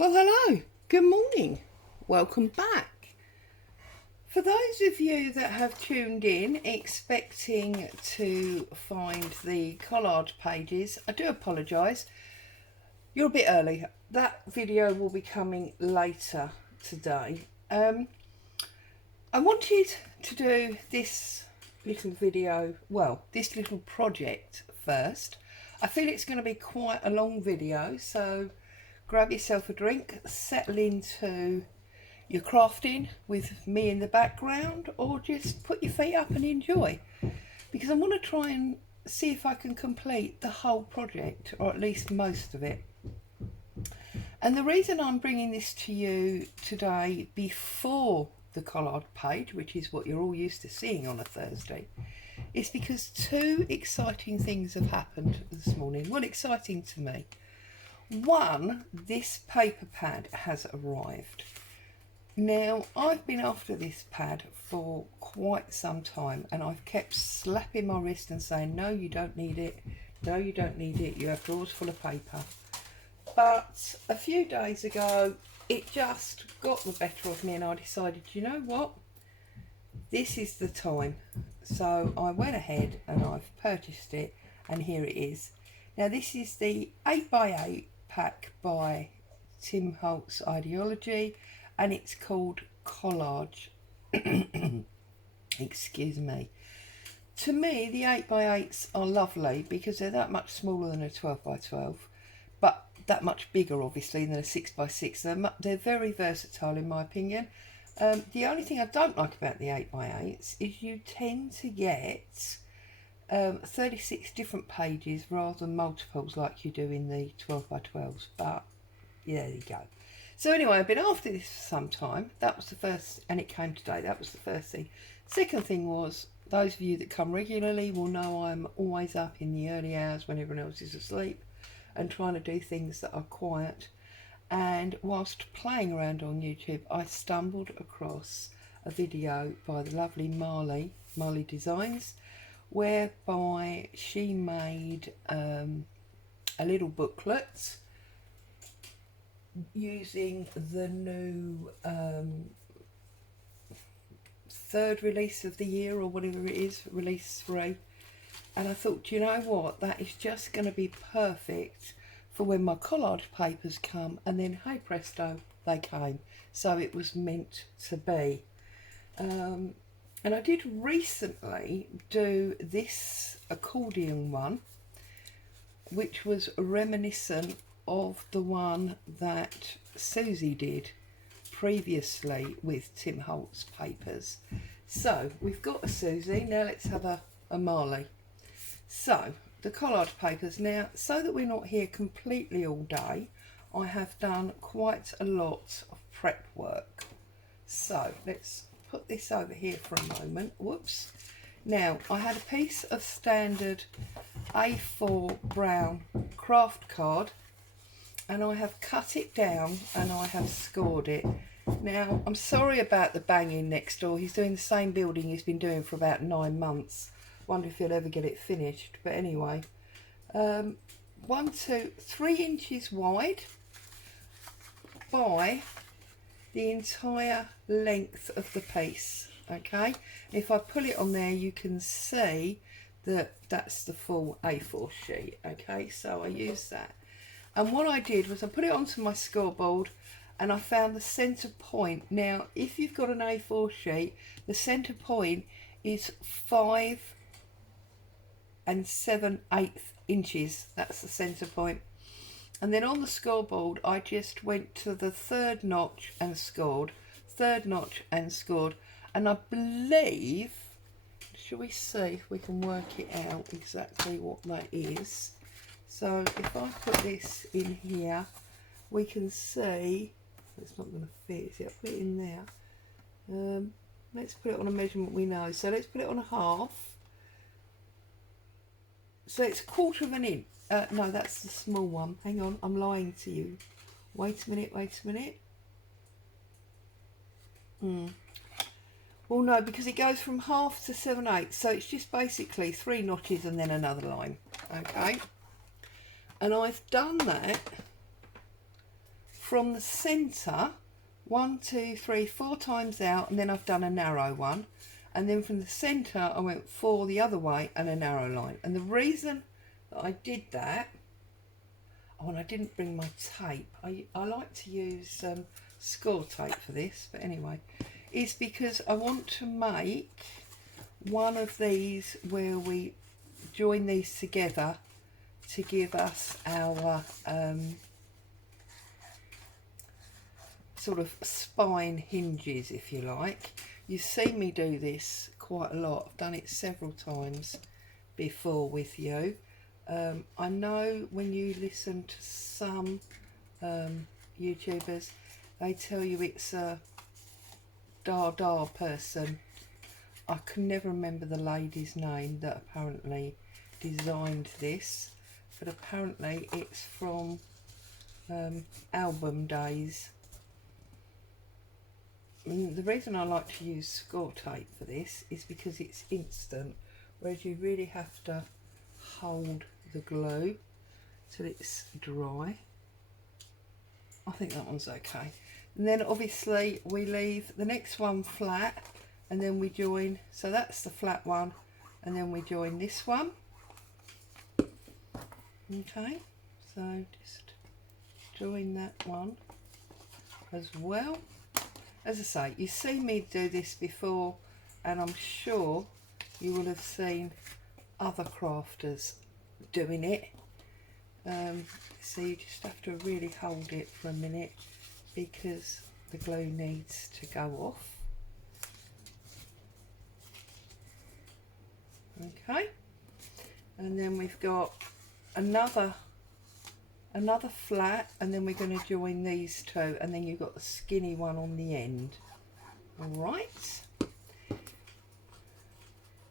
Well, hello, good morning, welcome back. For those of you that have tuned in expecting to find the collage pages, I do apologise, you're a bit early. That video will be coming later today. I wanted to do this little video, well, this little project first. I feel it's going to be quite a long video, so grab yourself a drink, settle into your crafting with me in the background, or just put your feet up and enjoy, because I want to try and see if I can complete the whole project, or at least most of it. And the reason I'm bringing this to you today before the collage page, which is what you're all used to seeing on a Thursday, is because two exciting things have happened this morning. Well, exciting to me. One, this paper pad has arrived. Now, I've been after this pad for quite some time, and I've kept slapping my wrist and saying, no, you don't need it. No, you don't need it. You have drawers full of paper. But a few days ago, it just got the better of me, and I decided, you know what? This is the time. So I went ahead and I've purchased it, and here it is. Now, this is the 8x8 pack by Tim Holtz Ideology, and it's called Collage. Excuse me. To me, the 8x8s are lovely because they're that much smaller than a 12x12, but that much bigger, obviously, than a 6x6. They're very versatile, in my opinion. The only thing I don't like about the 8x8s is you tend to get 36 different pages rather than multiples like you do in the 12x12s, but yeah, there you go. So anyway, I've been after this for some time. That was the first, and it came today. That was the first thing. Second thing was, those of you that come regularly will know I'm always up in the early hours when everyone else is asleep and trying to do things that are quiet. And whilst playing around on YouTube, I stumbled across a video by the lovely Marley Designs, whereby she made a little booklet using the new third release of the year, or whatever it is, release 3. And I thought, you know what, that is just going to be perfect for when my collage papers come, and then hey presto, they came. So it was meant to be. And I did recently do this accordion one, which was reminiscent of the one that Susie did previously with Tim Holtz papers. So we've got a Susie, now let's have a Marley. So the collage papers, now so that we're not here completely all day, I have done quite a lot of prep work. So let's put this over here for a moment. Whoops. Now, I had a piece of standard A4 brown craft card, and I have cut it down and I have scored it. Now, I'm sorry about the banging next door. He's doing the same building he's been doing for about 9 months. Wonder if he'll ever get it finished. But anyway, 1, 2, 3 inches wide by the entire length of the piece. Okay, if I pull it on there, you can see that that's the full A4 sheet. Okay, so I used that, and what I did was I put it onto my scoreboard, and I found the center point. Now, if you've got an A4 sheet, the center point is 5 7/8 inches. That's the center point. And then on the scoreboard, I just went to the third notch and scored, third notch and scored. And I believe, shall we see if we can work it out exactly what that is. So if I put this in here, we can see, it's not going to fit, is it? I'll put it in there. Let's put it on a measurement we know. So let's put it on a half. So it's 1/4 of an inch. No, that's the small one. Hang on, I'm lying to you. Wait a minute, wait a minute. Well, no, because it goes from half to 7/8. So it's just basically 3 notches and then another line. Okay. And I've done that from the centre, 1, 2, 3, 4 times out, and then I've done a narrow one, and then from the centre I went 4 the other way and a narrow line. And the reason that I did that, oh, and I didn't bring my tape, I like to use score tape for this, but anyway, is because I want to make one of these where we join these together to give us our sort of spine hinges, if you like. You've seen me do this quite a lot. I've done it several times before with you. I know when you listen to some YouTubers, they tell you it's a Dada person. I can never remember the lady's name that apparently designed this, but apparently it's from album days. And the reason I like to use score tape for this is because it's instant, whereas you really have to hold the glue till it's dry. I think that one's okay. And then obviously we leave the next one flat, and then we join, so that's the flat one, and then we join this one. Okay, so just join that one as well. As I say, you see me do this before, and I'm sure you will have seen other crafters doing it. So you just have to really hold it for a minute because the glue needs to go off. Okay, and then we've got another flat, and then we're going to join these two, and then you've got the skinny one on the end. All right.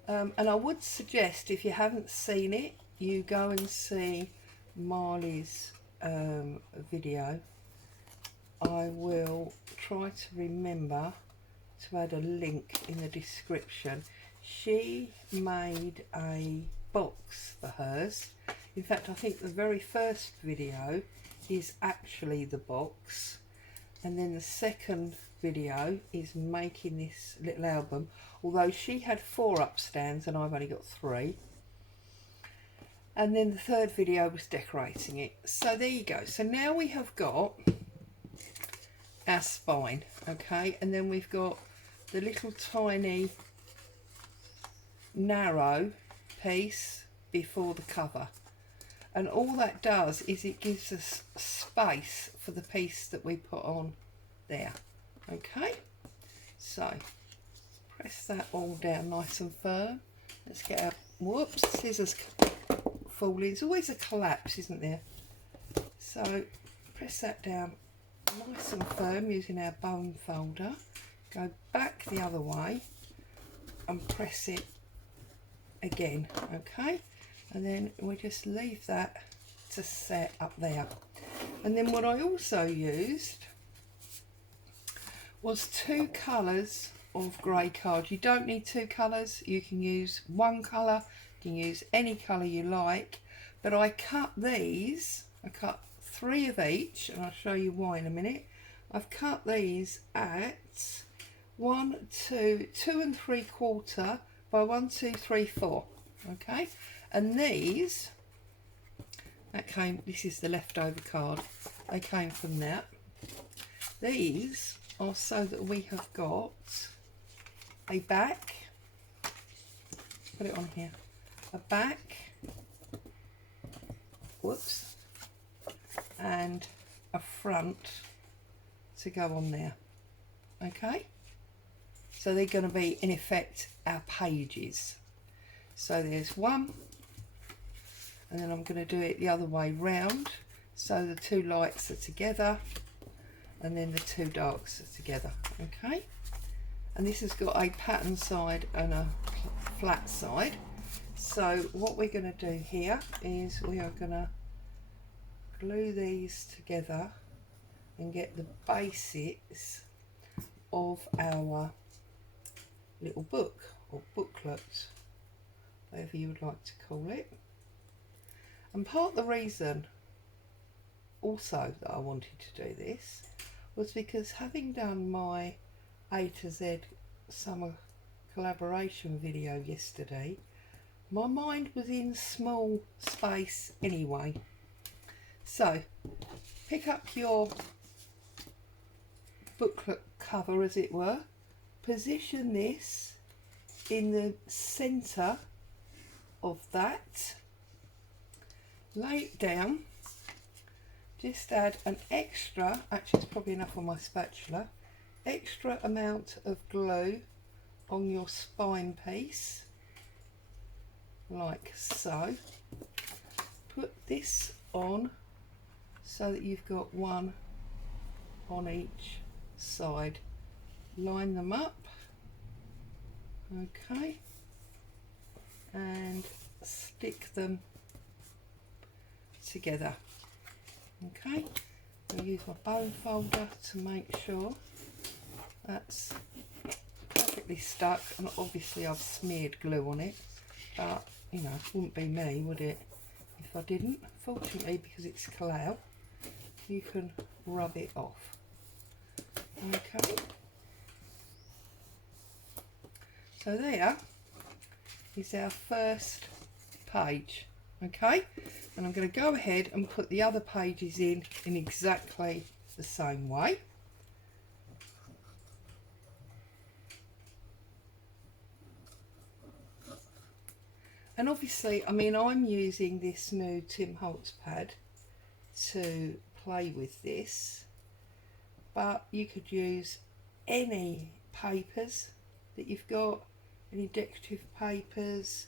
And I would suggest, if you haven't seen it, you go and see Marley's video. I will try to remember to add a link in the description. She made a box for hers. In fact, I think the very first video is actually the box, and then the second video is making this little album, although she had 4 upstands and I've only got 3. And then the third video was decorating it. So there you go. So now we have got our spine, okay, and then we've got the little tiny narrow piece before the cover, and all that does is it gives us space for the piece that we put on there. Okay, so press that all down nice and firm. Let's get our, whoops, scissors fall in. It's always a collapse, isn't there? So press that down nice and firm using our bone folder. Go back the other way and press it again, okay, and then we just leave that to set up there. And then what I also used was 2 colours of grey card. You don't need 2 colours, you can use 1 colour, you can use any colour you like, but I cut these, I cut 3 of each, and I'll show you why in a minute. I've cut these at 1, 2 3/4 by 1, 2, 3, 4. Okay, and these that came, this is the leftover card, they came from that. These are so that we have got a back, put it on here, a back, whoops, and a front to go on there. Okay, so they're going to be in effect our pages. So there's one, and then I'm going to do it the other way round, so the 2 lights are together and then the 2 darks are together. Okay, and this has got a pattern side and a flat side. So what we're going to do here is we are going to glue these together and get the basics of our little book or booklet, whatever you would like to call it. And part of the reason also that I wanted to do this was because, having done my A to Z summer collaboration video yesterday, my mind was in small space anyway. So pick up your booklet cover, as it were, position this in the centre of that, lay it down, just add an extra, actually it's probably enough on my spatula, extra amount of glue on your spine piece, like so. Put this on so that you've got one on each side. Line them up, okay, and stick them together. Okay, I'll use my bone folder to make sure that's perfectly stuck, and obviously I've smeared glue on it, but you know, it wouldn't be me, would it, if I didn't? Fortunately, because it's cloud, you can rub it off. Okay, so there is our first page. Okay, and I'm going to go ahead and put the other pages in exactly the same way. And obviously, I mean, I'm using this new Tim Holtz pad to play with this, but you could use any papers that you've got, any decorative papers,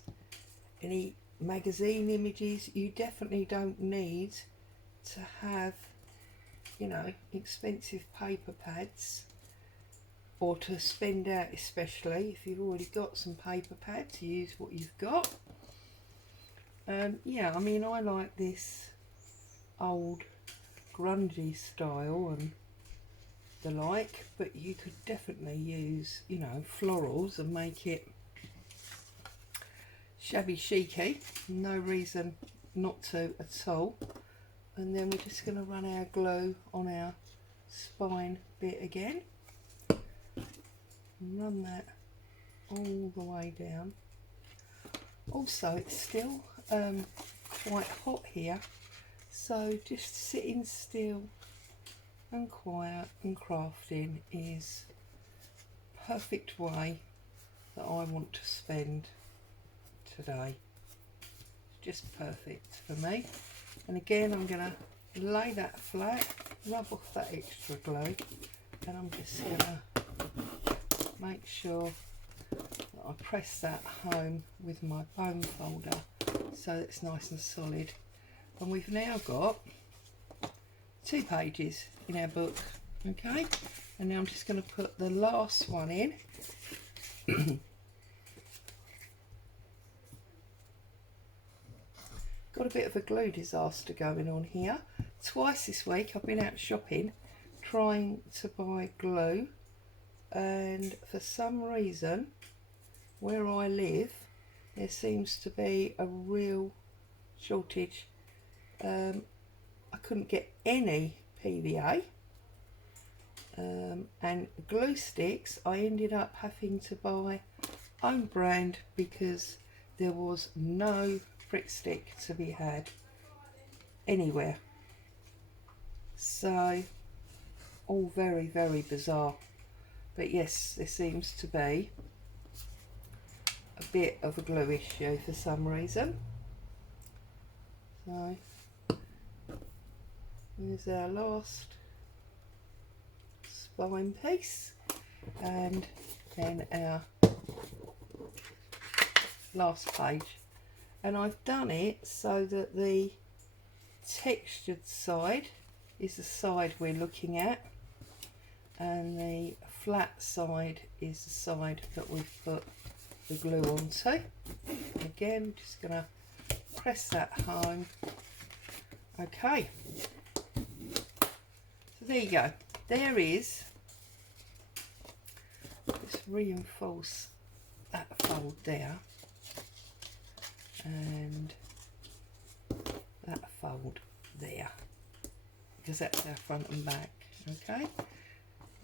any magazine images. You definitely don't need to have, you know, expensive paper pads, or to spend out, especially if you've already got some paper pads. Use what you've got. Yeah, I mean, I like this old grungy style and the like, but you could definitely use, you know, florals and make it shabby chicy. No reason not to at all. And then we're just going to run our glue on our spine bit again. Run that all the way down. Also, it's still quite hot here, so just sitting still and quiet and crafting is a perfect way that I want to spend today. Just perfect for me. And again, I'm going to lay that flat, rub off that extra glue, and I'm just going to make sure that I press that home with my bone folder so it's nice and solid. And we've now got 2 pages in our book. Okay, and now I'm just going to put the last one in. Got a bit of a glue disaster going on here. Twice this week I've been out shopping trying to buy glue, and for some reason where I live there seems to be a real shortage. I couldn't get any PVA, and glue sticks I ended up having to buy own brand because there was no brick stick to be had anywhere. So all very, very bizarre. But yes, there seems to be a bit of a glue issue for some reason. So here's our last spine piece, and then our last page. And I've done it so that the textured side is the side we're looking at, and the flat side is the side that we've put the glue onto. Again, just going to press that home. Okay, so there you go. There is, just reinforce that fold there, and that fold there. because that's our front and back. Okay,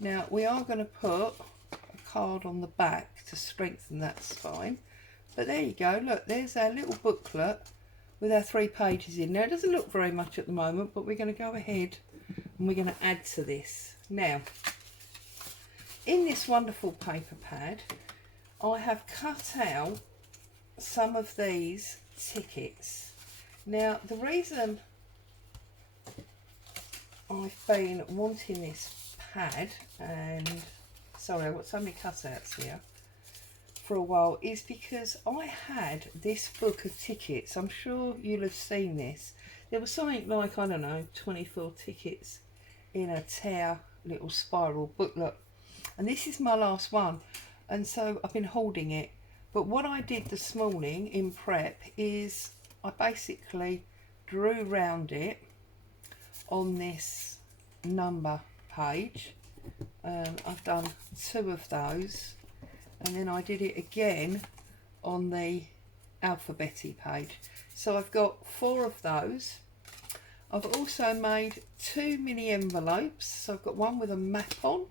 now we are going to put a card on the back to strengthen that spine. But there you go, look, there's our little booklet with our 3 pages in. Now it doesn't look very much at the moment, but we're going to go ahead and we're going to add to this. Now, in this wonderful paper pad, I have cut out some of these tickets. Now, the reason I've been wanting this pad, and sorry, I've got so many cutouts here, for a while, is because I had this book of tickets. I'm sure you'll have seen this. There was something like, I don't know, 24 tickets in a tear little spiral booklet, and this is my last one, and so I've been holding it. But what I did this morning in prep is I basically drew round it on this number page. I've done 2 of those, and then I did it again on the alphabety page. So I've got 4 of those. I've also made 2 mini envelopes. So I've got one with a map on.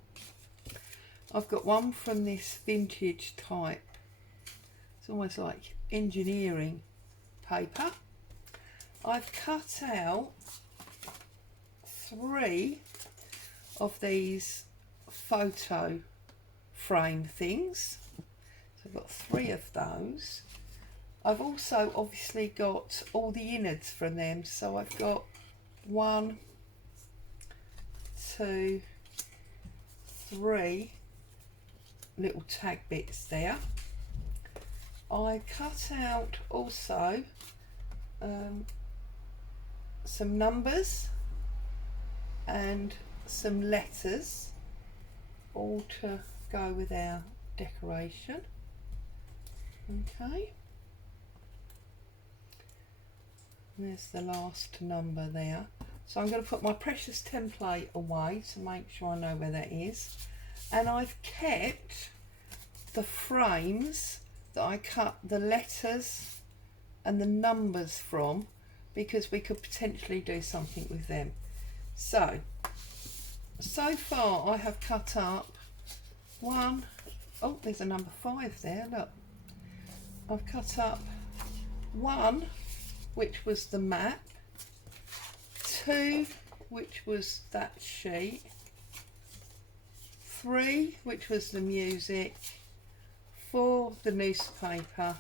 I've got one from this vintage type, it's almost like engineering paper. I've cut out 3 of these photo frame things. So I've got 3 of those. I've also obviously got all the innards from them. So I've got 1, 2, 3 little tag bits there. I cut out also some numbers and some letters, all to go with our decoration. Okay, there's the last number there. So I'm going to put my precious template away to make sure I know where that is. And I've kept the frames that I cut the letters and the numbers from, because we could potentially do something with them. So far I have cut up 1, oh, there's a number 5 there, look. I've cut up 1, which was the map, 2, which was that sheet, 3, which was the music, 4, the newspaper,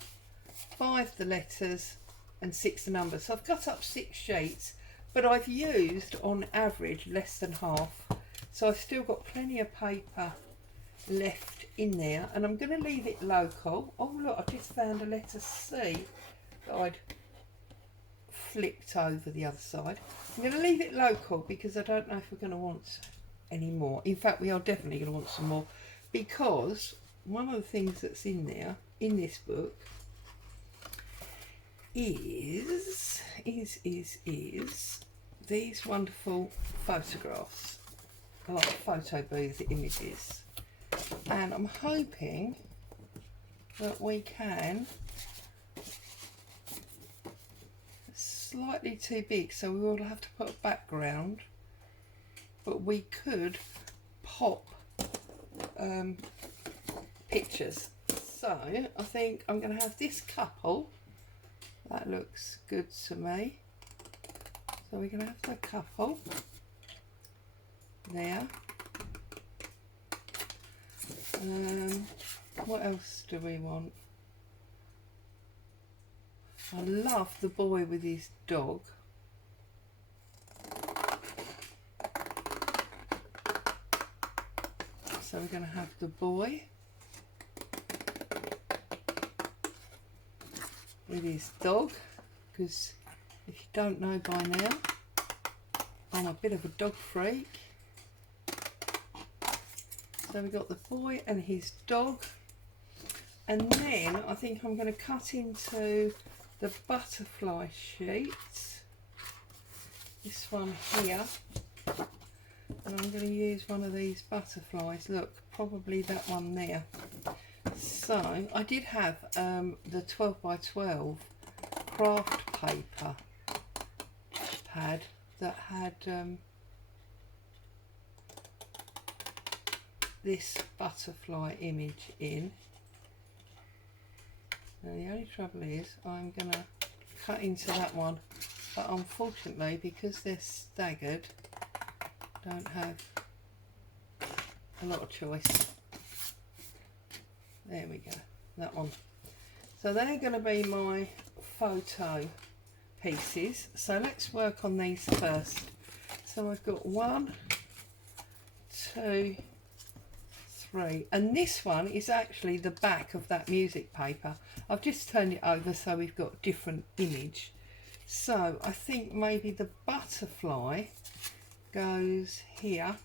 5, the letters, and 6, the numbers. So I've cut up 6 sheets, but I've used on average less than half. So I've still got plenty of paper left in there, and I'm going to leave it local. Oh look, I just found a letter C that I'd flipped over the other side. I'm going to leave it local because I don't know if we're going to want any more. In fact, we are definitely going to want some more, because one of the things that's in there in this book is these wonderful photographs, like photo booth images, and I'm hoping that we can, slightly too big, so we will have to put a background, but we could pop pictures. So I think I'm going to have this couple. That looks good to me. So we're going to have the couple there. What else do we want? I love the boy with his dog. So we're going to have the boy with his dog, because if you don't know by now, I'm a bit of a dog freak. So we've got the boy and his dog, and then I think I'm going to cut into the butterfly sheet, this one here, and I'm going to use one of these butterflies. Look, probably that one there. So I did have the 12 by 12 craft paper pad that had this butterfly image in. Now the only trouble is I'm going to cut into that one, but unfortunately because they're staggered I don't have a lot of choice. There we go, that one. So they're going to be my photo pieces. So let's work on these first. So I've got 1, 2, 3, and this one is actually the back of that music paper. I've just turned it over so we've got different image. So I think maybe the butterfly goes here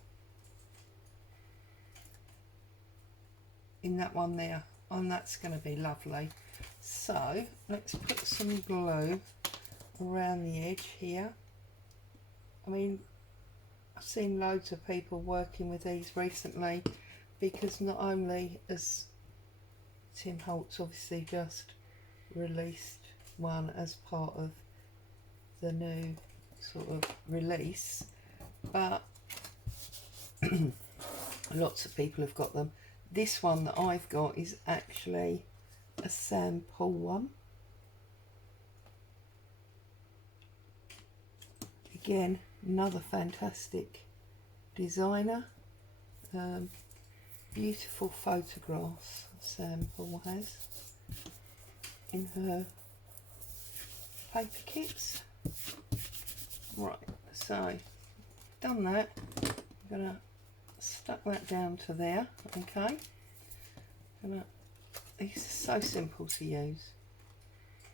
in that one there, and that's going to be lovely. So let's put some glue around the edge here. I mean, I've seen loads of people working with these recently, because not only has Tim Holtz obviously just released one as part of the new sort of release, but lots of people have got them. This one that I've got is actually a sample one. Again, another fantastic designer. Beautiful photographs Sample has in her paper kits. Right, so done that. I'm gonna stuck that down to there. Okay, these are so simple to use.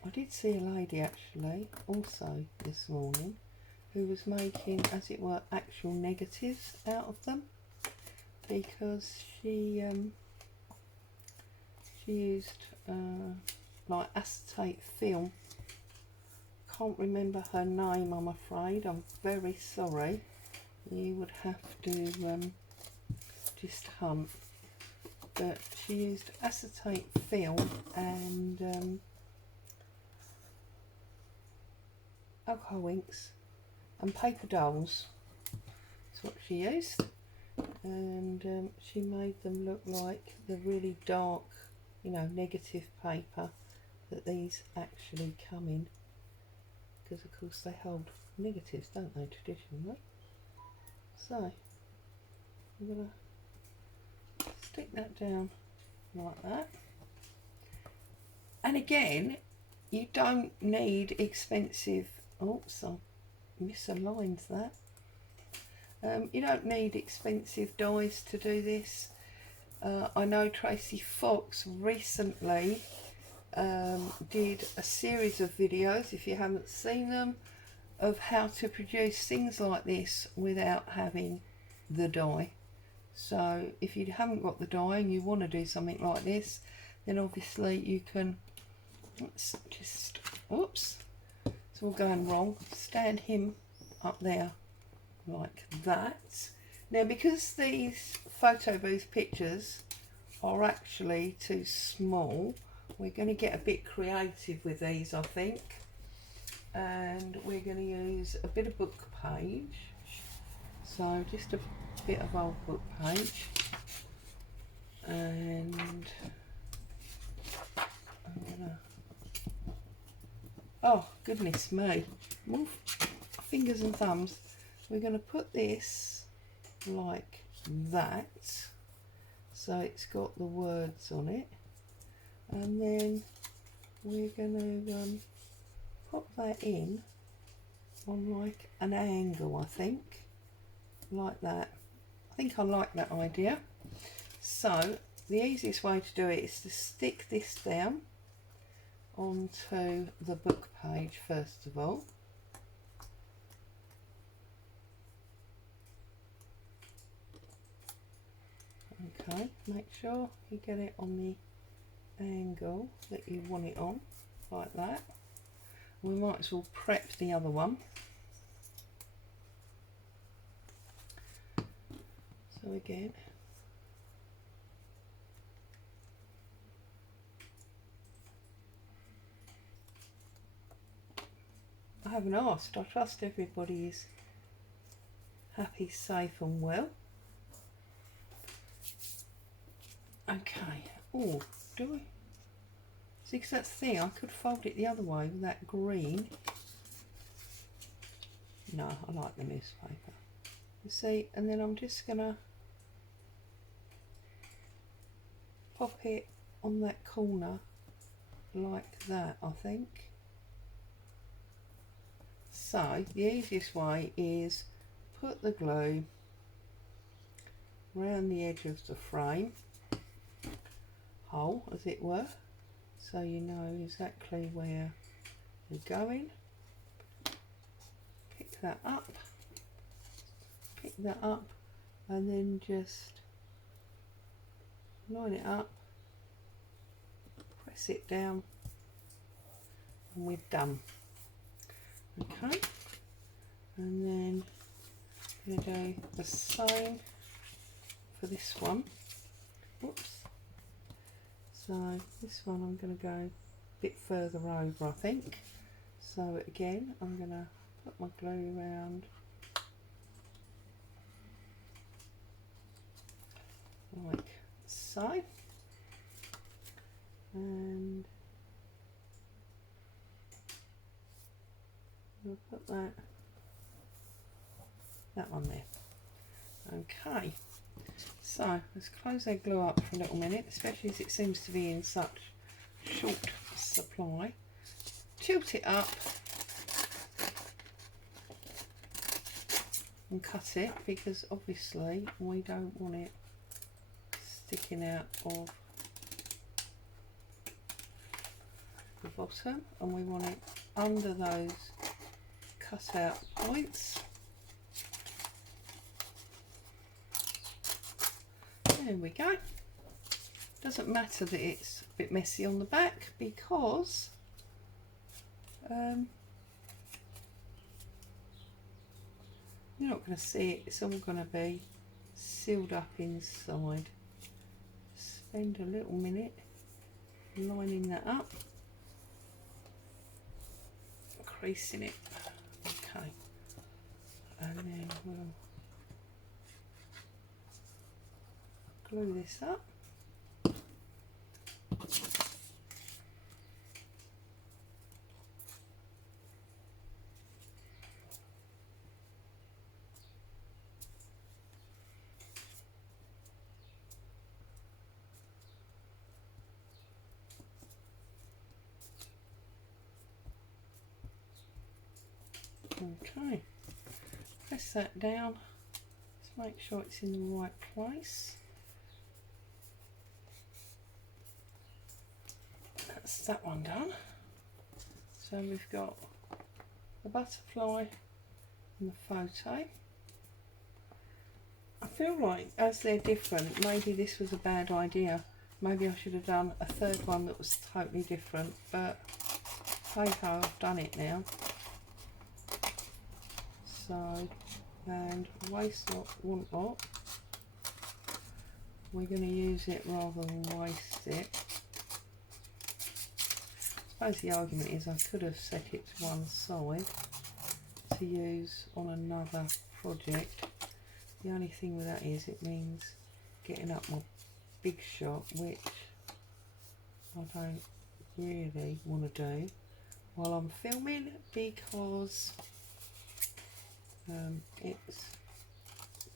I did see a lady actually also this morning who was making, as it were, actual negatives out of them, because she used like acetate film. Can't remember her name, I'm afraid. I'm very sorry. You would have to just hunt. But she used acetate film and alcohol inks and paper dolls. That's what she used, and she made them look like the really dark, you know, negative paper that these actually come in, because of course they hold negatives, don't they, traditionally. So I'm going to stick that down like that. And again, you don't need expensive, oops, I misaligned that. You don't need expensive dies to do this. I know Tracy Fox recently did a series of videos, if you haven't seen them, of how to produce things like this without having the die. So if you haven't got the die and you want to do something like this, then obviously you can, let's just, oops, it's all going wrong, stand him up there like that. Now, because these photo booth pictures are actually too small, we're going to get a bit creative with these, I think, and we're going to use a bit of book page. So just a bit of old book page, and I'm gonna, oh goodness me, more fingers and thumbs. We're going to put this like that, so it's got the words on it, and then we're going to pop that in on like an angle, I think, like that. I think I like that idea. So the easiest way to do it is to stick this down onto the book page first of all. Okay, make sure you get it on the angle that you want it on, like that. We might as well prep the other one. So again, I haven't asked. I trust everybody is happy, safe and well. Okay. Oh, do I? See, because that's the thing, I could fold it the other way with that green. No, I like the newspaper. You see, and then I'm just gonna pop it on that corner like that, I think. So the easiest way is put the glue around the edge of the frame hole, as it were, so you know exactly where you're going. Pick that up, and then just line it up, press it down, and we're done. Okay, and then I'm going to do the same for this one. Whoops. So this one I'm going to go a bit further over, I think. So again, I'm going to put my glue around like so, and I'll put that one there. Okay, so let's close our glue up for a little minute, especially as it seems to be in such short supply. Tilt it up and cut it, because obviously we don't want it sticking out of the bottom, and we want it under those cut out points. There we go. Doesn't matter that it's a bit messy on the back, because you're not going to see it. It's all going to be sealed up inside. Spend a little minute lining that up, creasing it. Okay, and then we'll glue this up. Okay, press that down. Let's make sure it's in the right place. That's that one done. So we've got the butterfly and the photo. I feel like as they're different, maybe this was a bad idea. Maybe I should have done a third one that was totally different, but hey ho, I've done it now. So, and waste not, want not. We're going to use it rather than waste it. I suppose the argument is I could have set it to one side to use on another project. The only thing with that is it means getting up my big shot, which I don't really want to do while I'm filming, because it's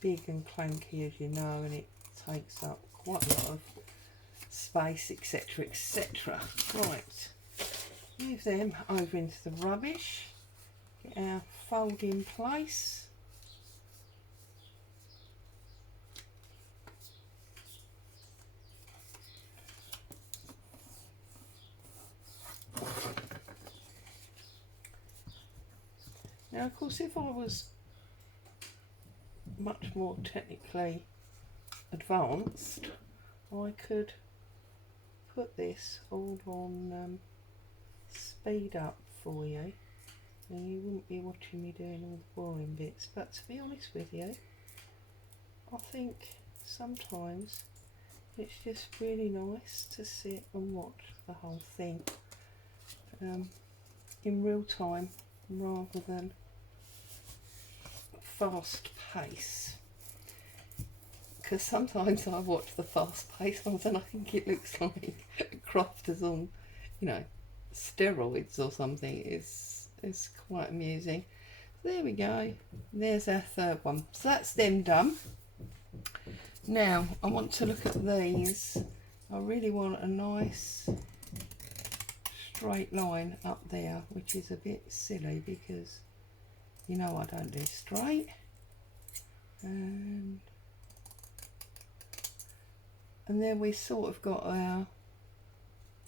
big and clanky, as you know, and it takes up quite a lot of space, etc, etc. Right, move them over into the rubbish, get our fold in place. Now of course, if I was much more technically advanced, I could put this all on speed up for you, and you wouldn't be watching me doing all the boring bits. But to be honest with you, I think sometimes it's just really nice to sit and watch the whole thing in real time rather than fast pace, because sometimes I watch the fast-paced ones and I think it looks like crafters on, you know, steroids or something. It's quite amusing. There we go. There's our third one. So that's them done. Now I want to look at these. I really want a nice straight line up there, which is a bit silly because you know I don't do straight. And then we sort of got our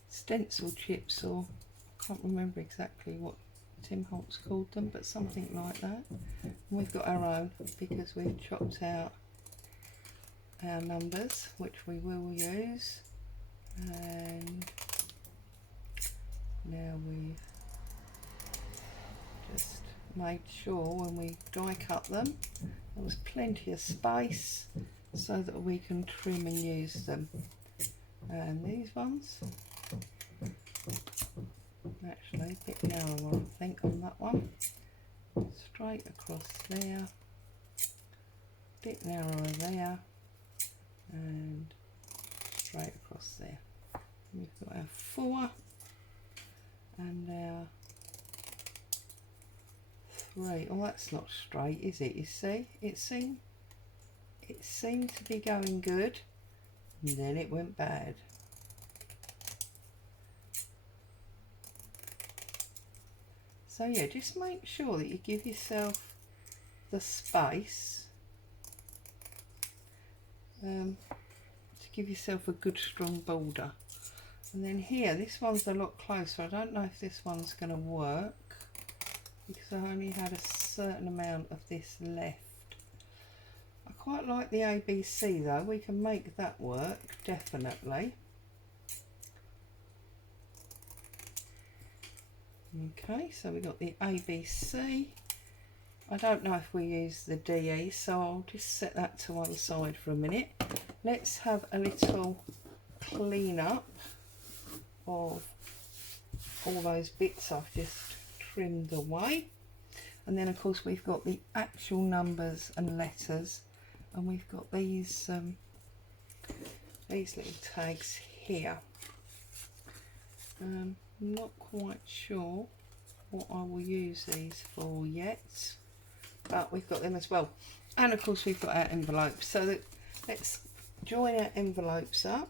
stencil chips, or I can't remember exactly what Tim Holtz called them, but something like that. And we've got our own because we've chopped out our numbers, which we will use. And now we've just made sure when we die cut them there was plenty of space so that we can trim and use them. And these ones, actually a bit narrower I think on that one, straight across there, bit narrower there, and straight across there. And we've got our 4 and our 3. Oh, that's not straight, is it? You see, it seemed to be going good, and then it went bad. So yeah, just make sure that you give yourself the space to give yourself a good strong border. And then here, this one's a lot closer. I don't know if this one's going to work because I only had a certain amount of this left. I quite like the ABC though. We can make that work, definitely. Okay, so we got the ABC. I don't know if we use the DE, so I'll just set that to one side for a minute. Let's have a little clean up of all those bits I've just trimmed away. And then of course we've got the actual numbers and letters, and we've got these little tags here. I'm not quite sure what I will use these for yet, but we've got them as well. And of course we've got our envelopes, so that let's join our envelopes up.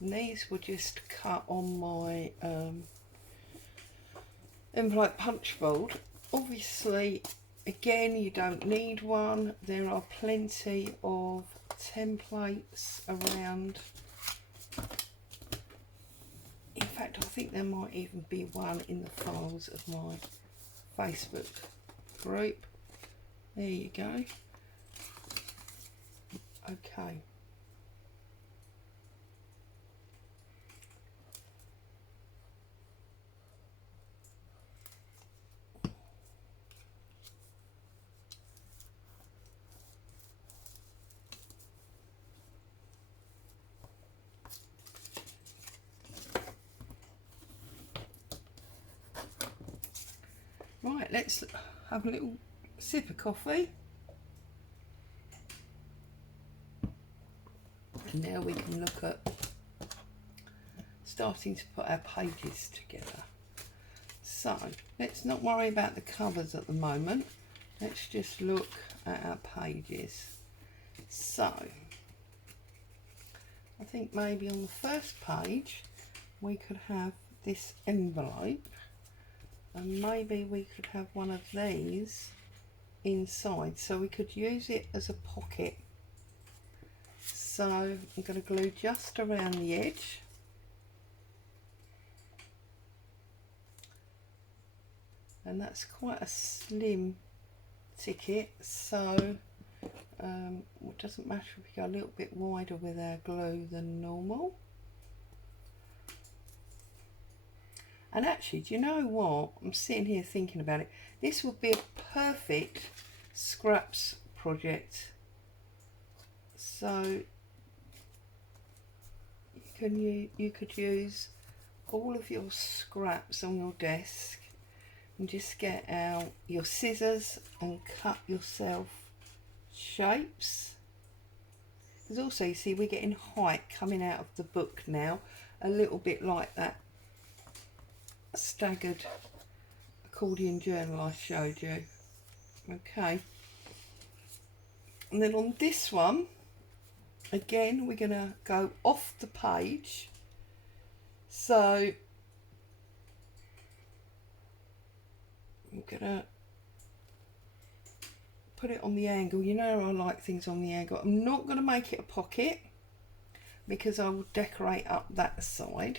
And these were just cut on my envelope punch board. Obviously, again, you don't need one. There are plenty of templates around. In fact, I think there might even be one in the files of my Facebook group. There you go. Okay. Right, let's have a little sip of coffee. And now we can look at starting to put our pages together. So let's not worry about the covers at the moment. Let's just look at our pages. So I think maybe on the first page we could have this envelope, and maybe we could have one of these inside, so we could use it as a pocket. So I'm going to glue just around the edge. And that's quite a slim ticket, so it doesn't matter if we go a little bit wider with our glue than normal. And actually, do you know what? I'm sitting here thinking about it. This would be a perfect scraps project. So you could use all of your scraps on your desk and just get out your scissors and cut yourself shapes. Because also, you see, we're getting height coming out of the book now, a little bit like that staggered accordion journal I showed you. Okay, and then on this one again we're going to go off the page, so I'm going to put it on the angle. You know I like things on the angle. I'm not going to make it a pocket because I will decorate up that side,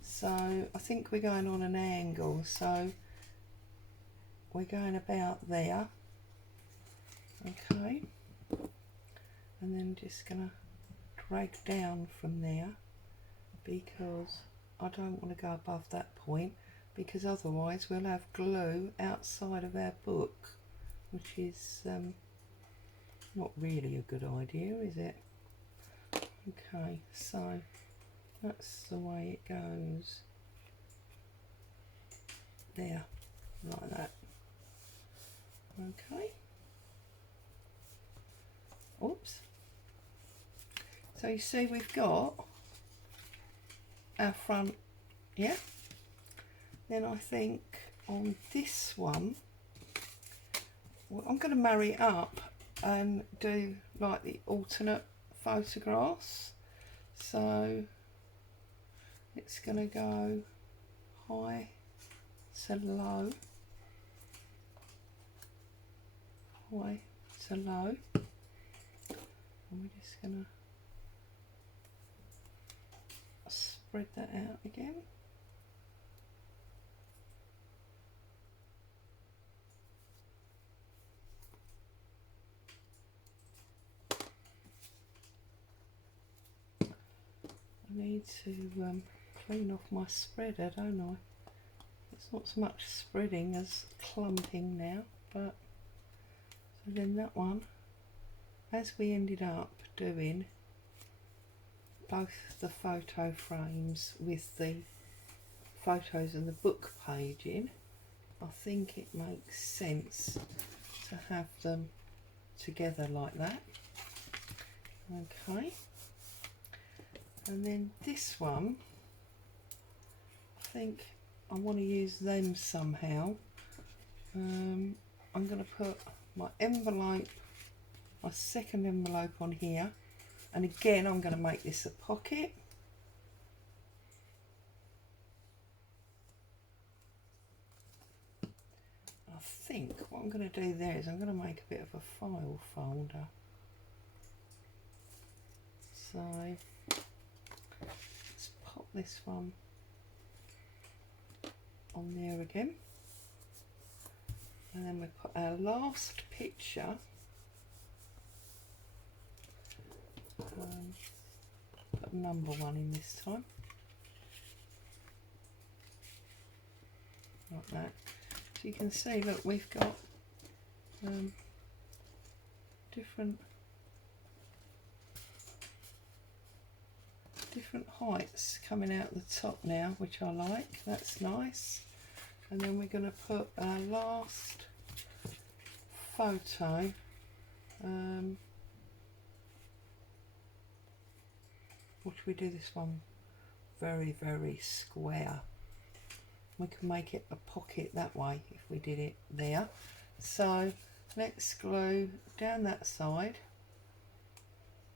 so I think we're going on an angle, so we're going about there. Okay, and then just gonna drag down from there because I don't want to go above that point, because otherwise we'll have glue outside of our book, which is not really a good idea, is it? Okay, so that's the way it goes there, like that. Okay, oops. So you see we've got our front, yeah. Then I think on this one, well, I'm going to marry it up and do like the alternate photographs. So it's going to go high to low, high to low, and we're just going to spread that out again. I need to clean off my spreader, don't I? It's not so much spreading as clumping now, but so then that one, as we ended up doing both the photo frames with the photos and the book paging, I think it makes sense to have them together like that. Okay, and then this one, I think I want to use them somehow. I'm going to put my envelope, my second envelope on here, and again I'm going to make this a pocket. I think what I'm going to do there is I'm going to make a bit of a file folder. So let's pop this one on there again, and then we put our last picture, put number 1 in this time, like that. So you can see, look, we've got different heights coming out the top now, which I like. That's nice. And then we're going to put our last photo, which we do this one very, very square. We can make it a pocket that way if we did it there. So let's glue down that side,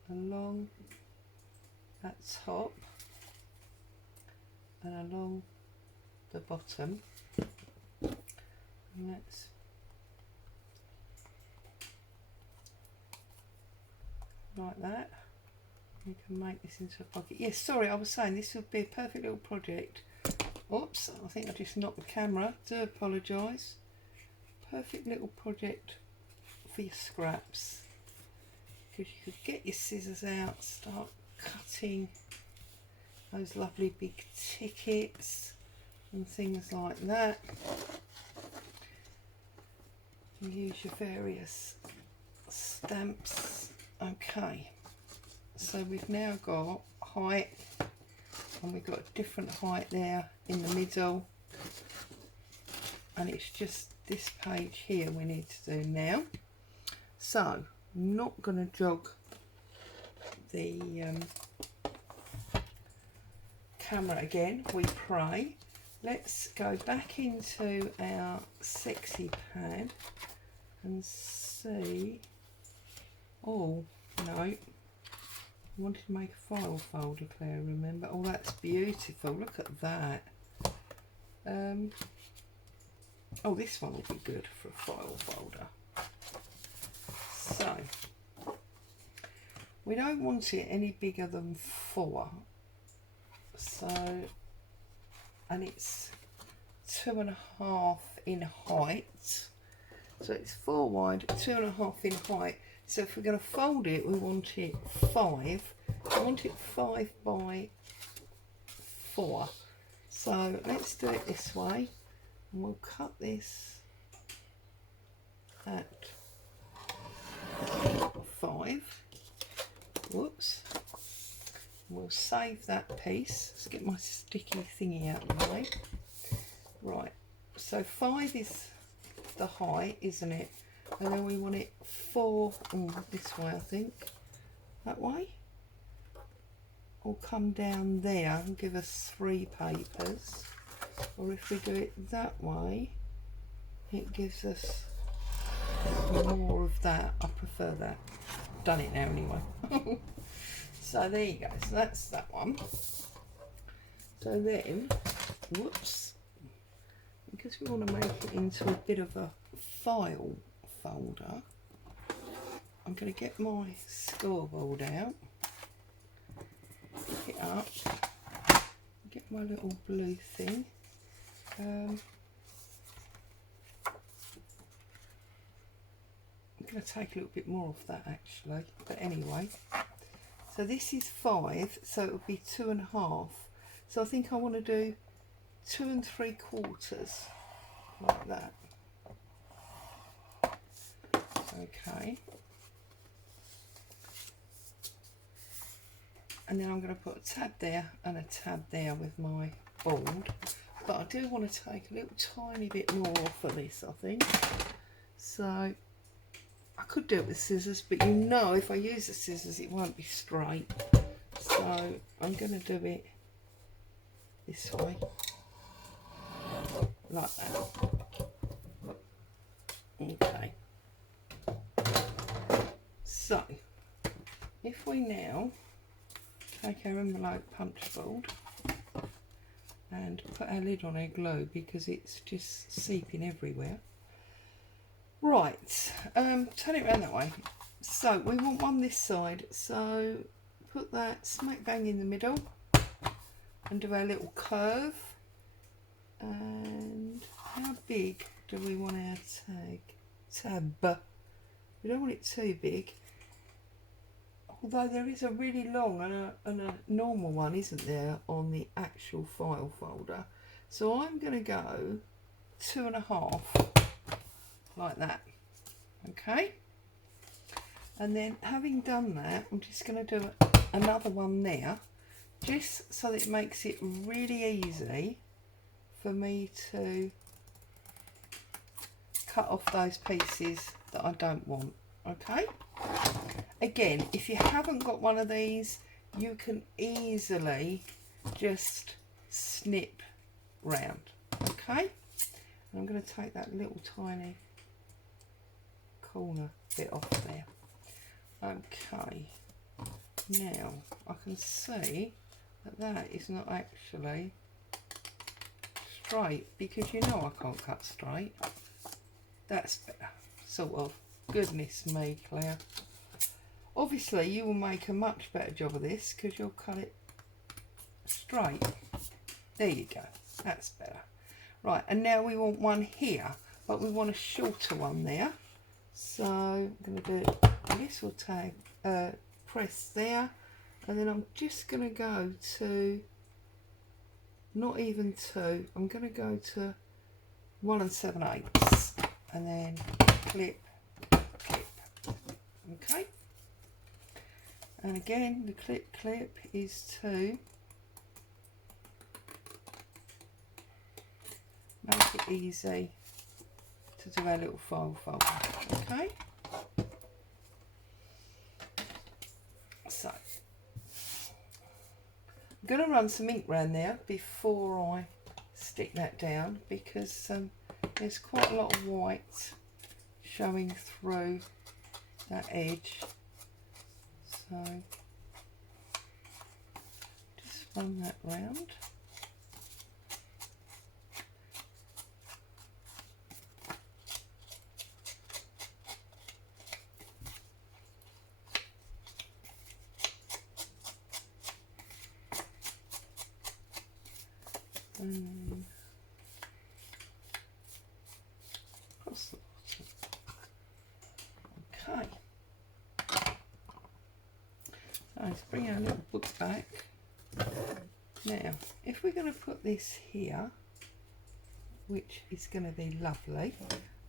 along that top, and along the bottom. And let's like that. We can make this into a pocket. Yes, sorry, I was saying this would be a perfect little project. Oops, I think I just knocked the camera. Do apologise. Perfect little project for your scraps, because you could get your scissors out, start cutting those lovely big tickets and things like that. You use your various stamps. Okay, so we've now got height and we've got a different height there in the middle, and it's just this page here we need to do now. So I'm not going to jog the camera again, we pray. Let's go back into our sexy pad and see. Oh no, I wanted to make a file folder, Claire, remember? Oh, that's beautiful, look at that. Oh, this one will be good for a file folder. So we don't want it any bigger than 4, so, and it's 2.5 in height, so it's 4 wide, 2.5 in height. So if we're going to fold it, we want it 5. I want it 5 by 4. So let's do it this way, and we'll cut this at 5. Whoops. We'll save that piece. Let's get my sticky thingy out of the way. Right, so 5 is the height, isn't it? And then we want it 4, this way I think, that way. Or come down there and give us 3 papers. Or if we do it that way, it gives us more of that. I prefer that. Done it now anyway. So there you go, so that's that one. So then, whoops, because we want to make it into a bit of a file folder, I'm going to get my scoreboard out, pick it up, get my little blue thing. I'm going to take a little bit more of that actually, but anyway. So this is 5, so it would be 2.5. So I think I want to do 2 3/4, like that. Okay. And then I'm going to put a tab there and a tab there with my board. But I do want to take a little tiny bit more off of this, I think. So I could do it with scissors, but you know if I use the scissors it won't be straight. So I'm going to do it this way, like that. Okay. So if we now take our envelope punch board and put our lid on our glue because it's just seeping everywhere. Right, turn it around that way. So we want one this side, so put that smack bang in the middle and do our little curve. And how big do we want our tab? We don't want it too big, although there is a really long and a normal one, isn't there, on the actual file folder. So I'm going to go 2.5, like that. Okay, and then having done that, I'm just going to do another one there, just so that it makes it really easy for me to cut off those pieces that I don't want. Okay, again, if you haven't got one of these, you can easily just snip round. Okay, and I'm going to take that little tiny corner bit off there. Okay, now I can see that that is not actually straight, because you know I can't cut straight. That's better, sort of. Goodness me, Claire. Obviously you will make a much better job of this because you'll cut it straight. There you go, that's better. Right, and now we want one here, but we want a shorter one there. So I'm going to do this, will tag, press there, and then I'm just going to go to, not even 2, I'm going to go to 1 7/8, and then clip, clip. Okay, and again the clip is to it easy to do our little file folder. Okay, so I'm going to run some ink around there before I stick that down, because there's quite a lot of white showing through that edge, so just run that round. And across the bottom. Okay. So let's bring our little book back. Now, if we're going to put this here, which is going to be lovely,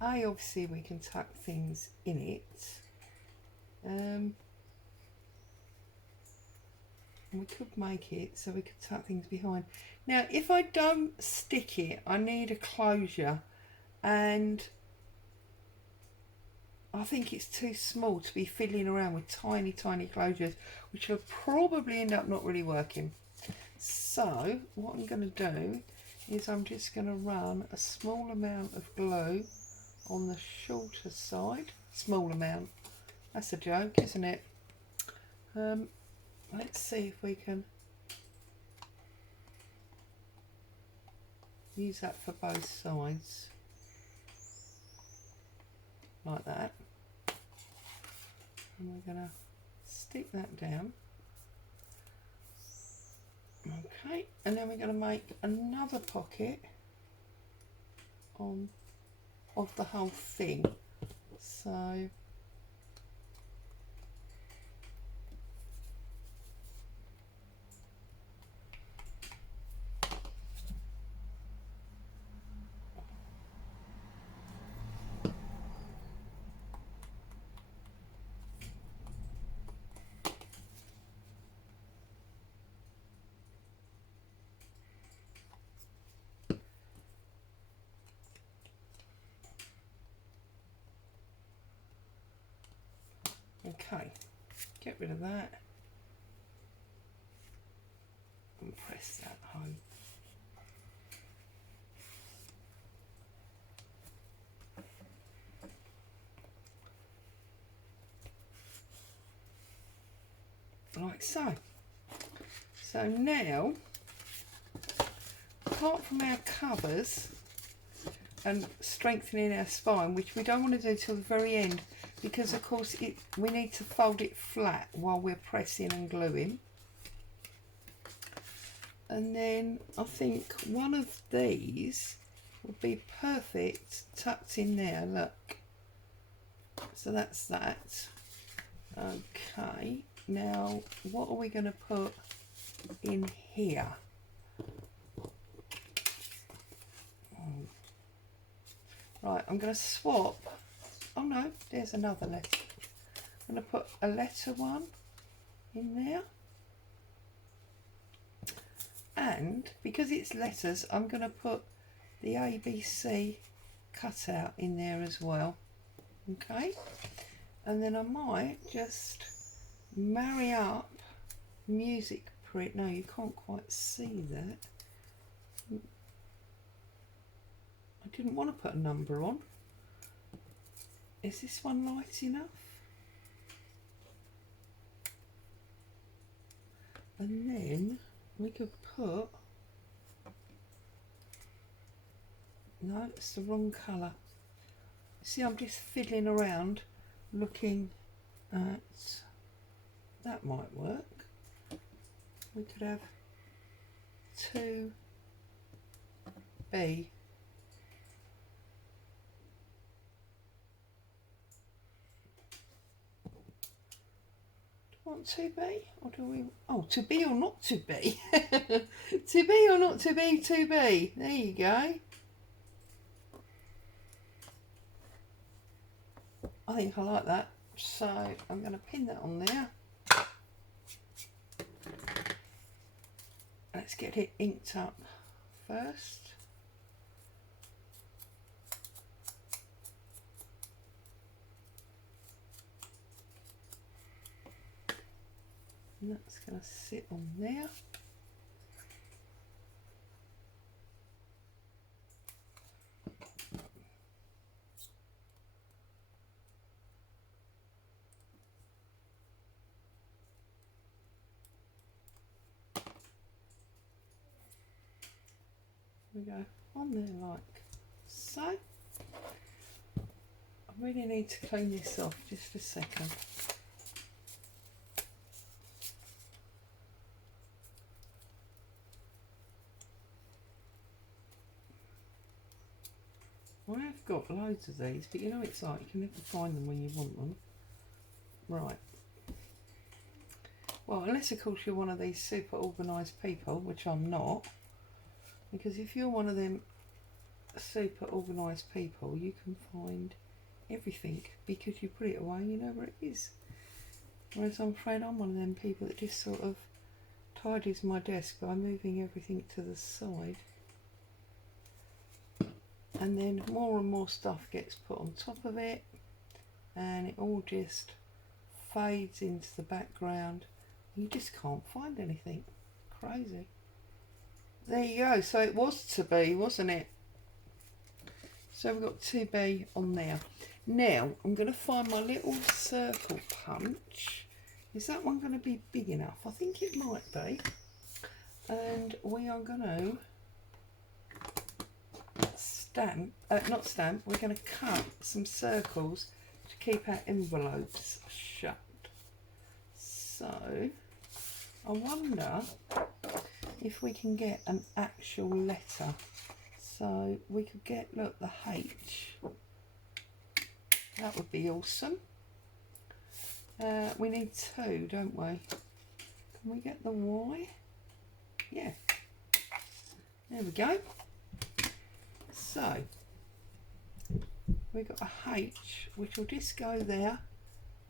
obviously we can tuck things in it. We could make it so we could tuck things behind. Now, if I don't stick it, I need a closure, and I think it's too small to be fiddling around with tiny closures, which will probably end up not really working. So what I'm going to do is I'm just going to run a small amount of glue on the shorter side. Small amount. That's a joke, isn't it? Let's see if we can use that for both sides, like that. And we're going to stick that down. Okay, and then we're going to make another pocket on of the whole thing. So okay, get rid of that and press that home. Like so. So now, apart from our covers and strengthening our spine, which we don't want to do till the very end, because of course we need to fold it flat while we're pressing and gluing. And then I think one of these would be perfect tucked in there, look. So that's that. Okay, now what are we going to put in here? Right, I'm going to swap. Oh no, there's another letter. I'm going to put a letter one in there. And because it's letters, I'm going to put the ABC cutout in there as well. Okay, and then I might just marry up music print. No, you can't quite see that. I didn't want to put a number on. Is this one light enough? And then we could put, no, it's the wrong colour. See, I'm just fiddling around looking at, that might work. We could have 2B. Want to be, or do we, oh, to be or not to be? To be or not to be, to be. There you go. I think I like that, so I'm going to pin that on there. Let's get it inked up first. And that's going to sit on there. We go on there like so. I really need to clean this off just a second. I have got loads of these, but you know it's like you can never find them when you want them. Right. Well, unless of course you're one of these super organised people, which I'm not. Because if you're one of them super organised people, you can find everything because you put it away, you know where it is. Whereas I'm afraid I'm one of them people that just sort of tidies my desk by moving everything to the side. And then more and more stuff gets put on top of it, and it all just fades into the background. You just can't find anything. Crazy. There you go. So it was to be, wasn't it? So we've got to be on there. Now I'm going to find my little circle punch. Is that one going to be big enough? I think it might be. And we are going to we're going to cut some circles to keep our envelopes shut. So I wonder if we can get an actual letter. So we could get, look, the H. That would be awesome. We need two, don't we? Can we get the Y? Yeah. There we go. So we've got a H, which will just go there,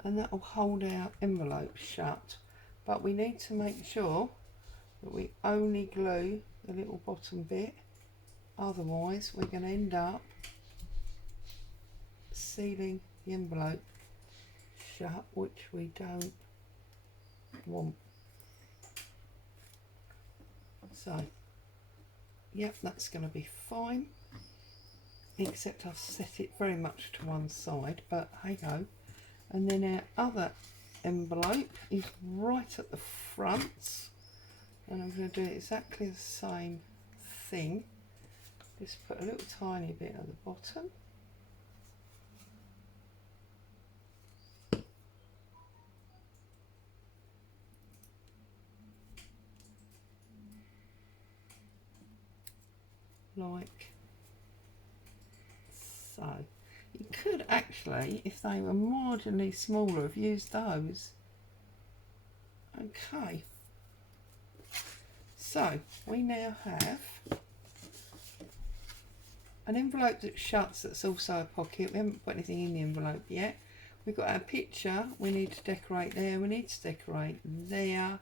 and that will hold our envelope shut. But we need to make sure that we only glue the little bottom bit, otherwise we're going to end up sealing the envelope shut, which we don't want. So yep, that's going to be fine, except I've set it very much to one side, but hey ho. And then our other envelope is right at the front, and I'm going to do exactly the same thing, just put a little tiny bit at the bottom. Like so. You could actually, if they were marginally smaller, have used those. Okay. So we now have an envelope that shuts, that's also a pocket. We haven't put anything in the envelope yet. We've got our picture we need to decorate there, we need to decorate there.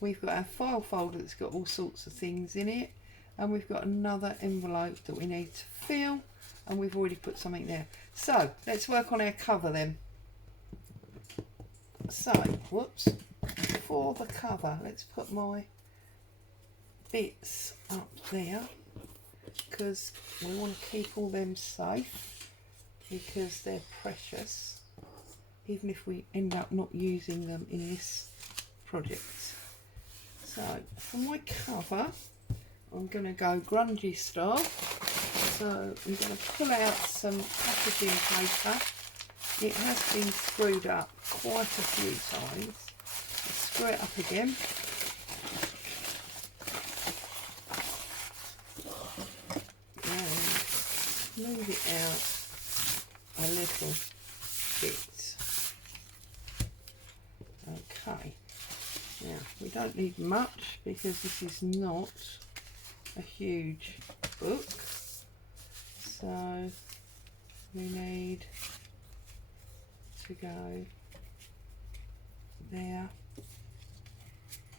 We've got our file folder that's got all sorts of things in it, and we've got another envelope that we need to fill, and we've already put something there. So let's work on our cover then. So whoops, for the cover, let's put my bits up there, because we want to keep all them safe because they're precious, even if we end up not using them in this project. So for my cover, I'm going to go grungy style. So I'm going to pull out some packaging paper. It has been screwed up quite a few times. I'll screw it up again. And move it out a little bit. Okay. Now, we don't need much because this is not a huge book. So we need to go there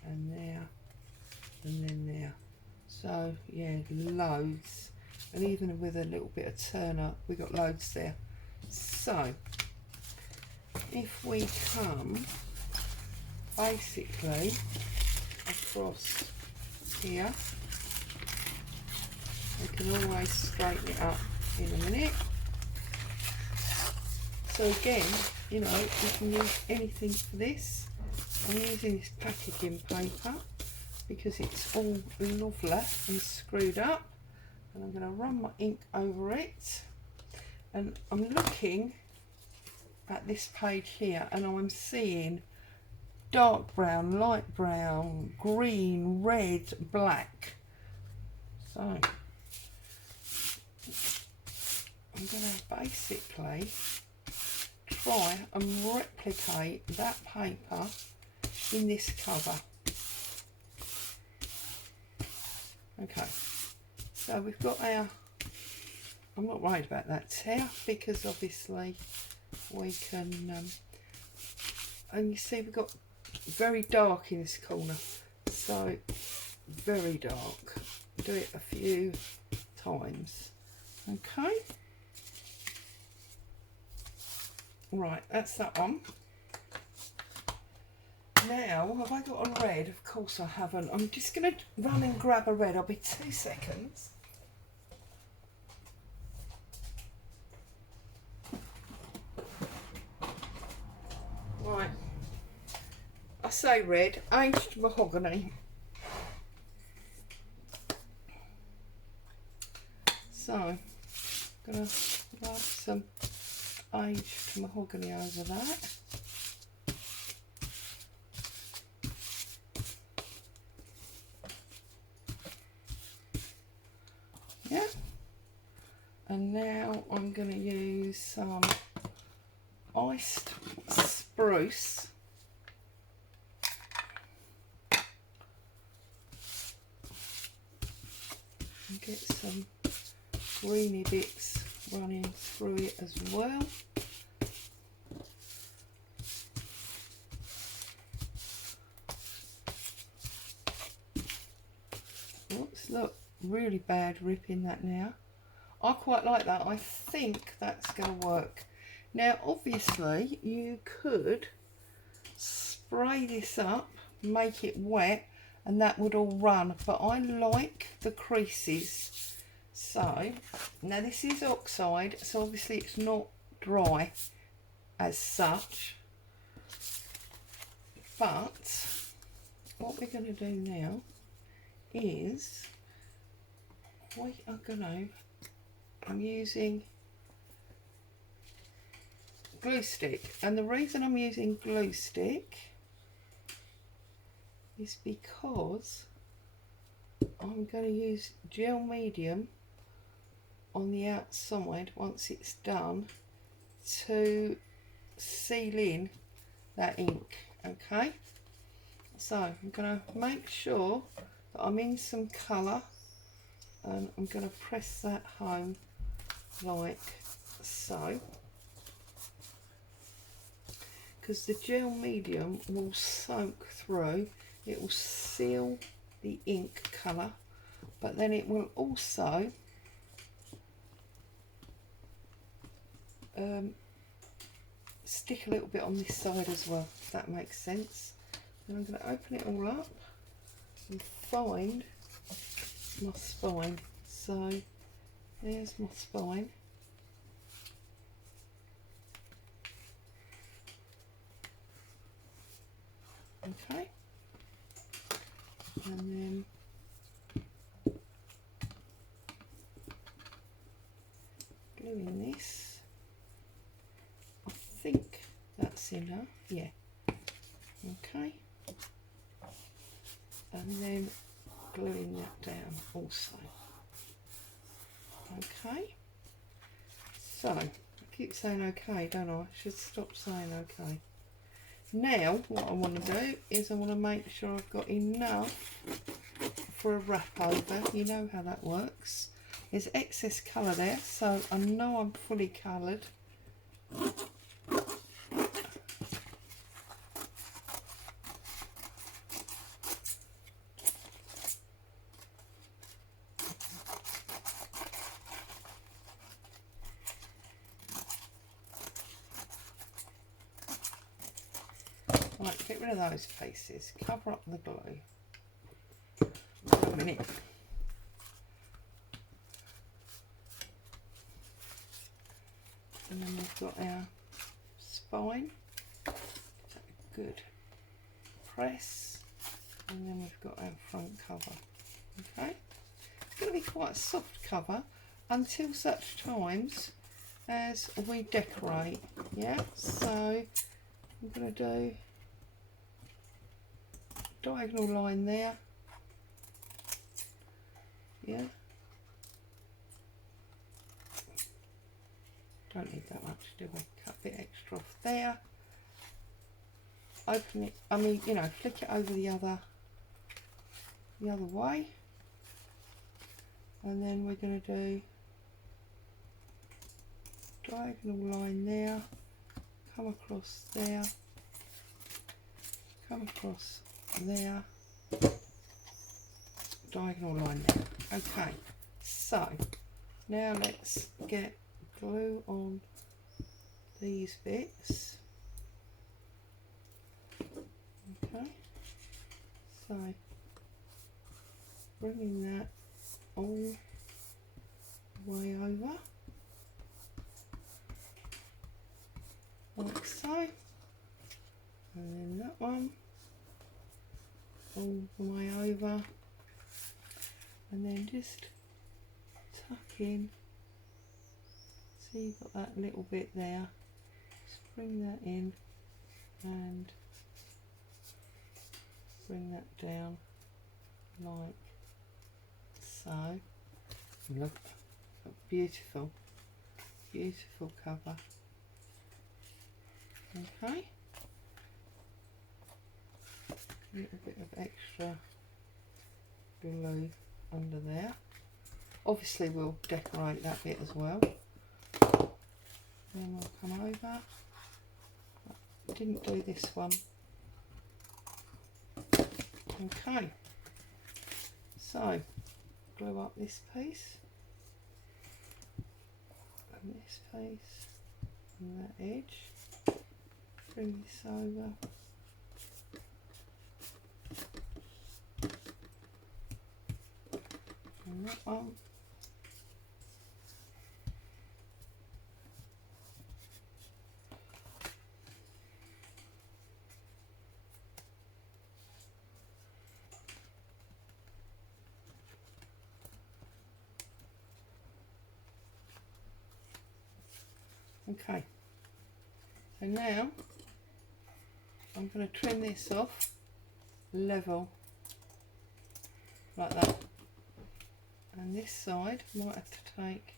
and there and then there. So yeah, loads. And even with a little bit of turn up, we got loads there. So if we come basically across here. We can always straighten it up in a minute. So again, you know, you can use anything for this. I'm using this packaging paper because it's all lovely and screwed up. And I'm going to run my ink over it. And I'm looking at this page here and I'm seeing dark brown, light brown, green, red, black. So I'm going to basically try and replicate that paper in this cover. Okay, so we've got our, I'm not worried about that tear because obviously we can, and you see we've got very dark in this corner, so very dark. Do it a few times. Okay, right, that's that one. Now, have I got a red? Of course I haven't. I'm just going to run and grab a red. I'll be 2 seconds. Right, I say red, aged mahogany. So, I'm going to rub some aged mahogany over that. Yeah, and now I'm going to use some iced spruce. And get some greeny bits running through it as well. Oops, look, really bad ripping that now. I quite like that. I think that's going to work. Now obviously you could spray this up, make it wet, and that would all run, but I like the creases. So now this is oxide, so obviously it's not dry as such, but what we're going to do now is we are going to, I'm using glue stick, and the reason I'm using glue stick is because I'm going to use gel medium on the outside once it's done to seal in that ink. Okay, so I'm going to make sure that I'm in some colour, and I'm going to press that home like so, because the gel medium will soak through, it will seal the ink colour, but then it will also stick a little bit on this side as well, if that makes sense. Then I'm going to open it all up and find my spine. So there's my spine. Okay, and then gluing this. I think that's enough, yeah. Okay, and then gluing that down also. Okay, so I keep saying okay, don't I? I should stop saying okay. Now what I want to do is I want to make sure I've got enough for a wrap over. You know how that works. There's excess colour there, so I know I'm fully coloured. Right, get rid of those pieces. Cover up the glue. For a minute. And then we've got our spine. Good press. And then we've got our front cover. Okay. It's going to be quite a soft cover until such times as we decorate. Yeah. So I'm going to do diagonal line there. Yeah. Don't need that much, do we? Cut a bit extra off there. Open it, I mean, you know, flick it over the other way. And then we're going to do diagonal line there, come across there, come across there, diagonal line there. Okay, so now let's get glue on these bits. Okay, so bringing that all the way over like so, and then that one all the way over, and then just tuck in. See, you've got that little bit there, just bring that in and bring that down like so. Look, beautiful, beautiful cover. Okay, a little bit of extra glue under there. Obviously we'll decorate that bit as well. Then we'll come over. Didn't do this one. Okay, so glue up this piece and this piece and that edge. Bring this over. And that one. Okay, so now I'm going to trim this off level like that, and this side might have to take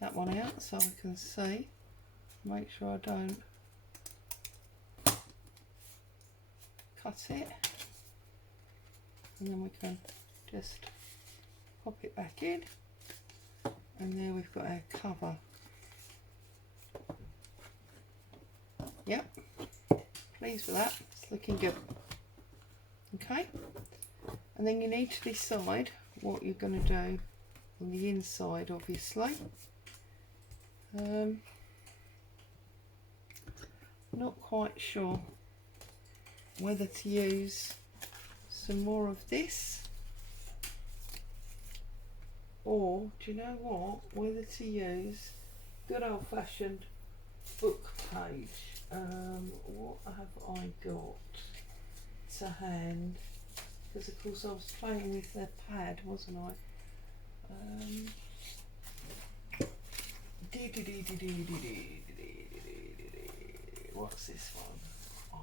that one out so I can see, make sure I don't cut it, and then we can just pop it back in, and there we've got our cover. Yep, pleased with that, it's looking good. Okay, and then you need to decide what you're going to do on the inside, obviously. Not quite sure whether to use some more of this, or do you know what, whether to use good old-fashioned book page. What have I got to hand? Because of course I was playing with their pad, wasn't I? What's this one?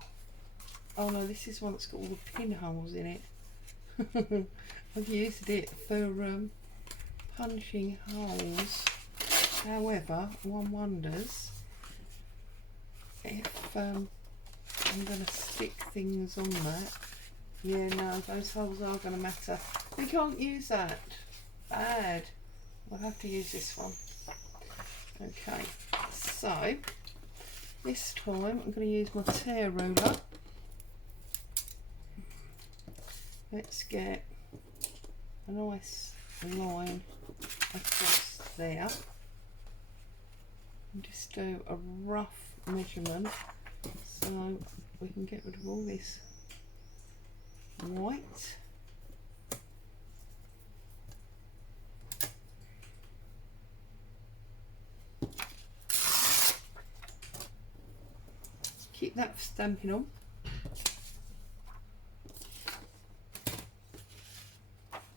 Oh no, this is one that's got all the pinholes in it. I've used it for punching holes. However, one wonders if I'm going to stick things on that. Yeah, no, those holes are going to matter. We can't use that. Bad. I'll have to use this one. Okay, so this time I'm going to use my tear ruler. Let's get a nice line across there. And just do a rough measurement. So we can get rid of all this white. Keep that stamping on.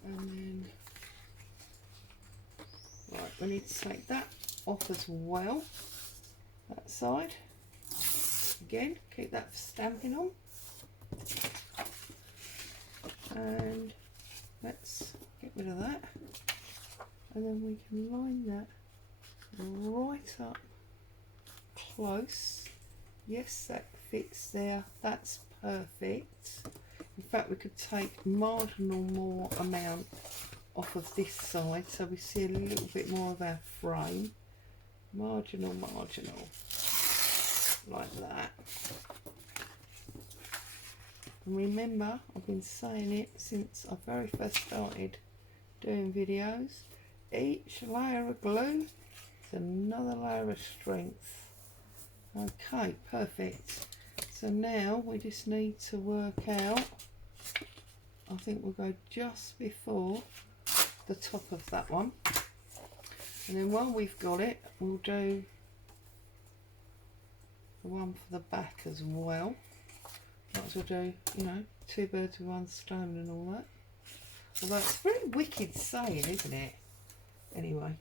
And then, right, we need to take that off as well, that side. Again, keep that stamping on. And let's get rid of that. And then we can line that right up close. Yes, that fits there. That's perfect. In fact, we could take marginal more amount off of this side so we see a little bit more of our frame. Marginal, like that. And remember, I've been saying it since I very first started doing videos, each layer of glue is another layer of strength. Okay, perfect. So now we just need to work out, I think we'll go just before the top of that one. And then while we've got it, we'll do the one for the back as well. Might as well do, you know, two birds with one stone and all that. Although it's very wicked saying, isn't it? Anyway,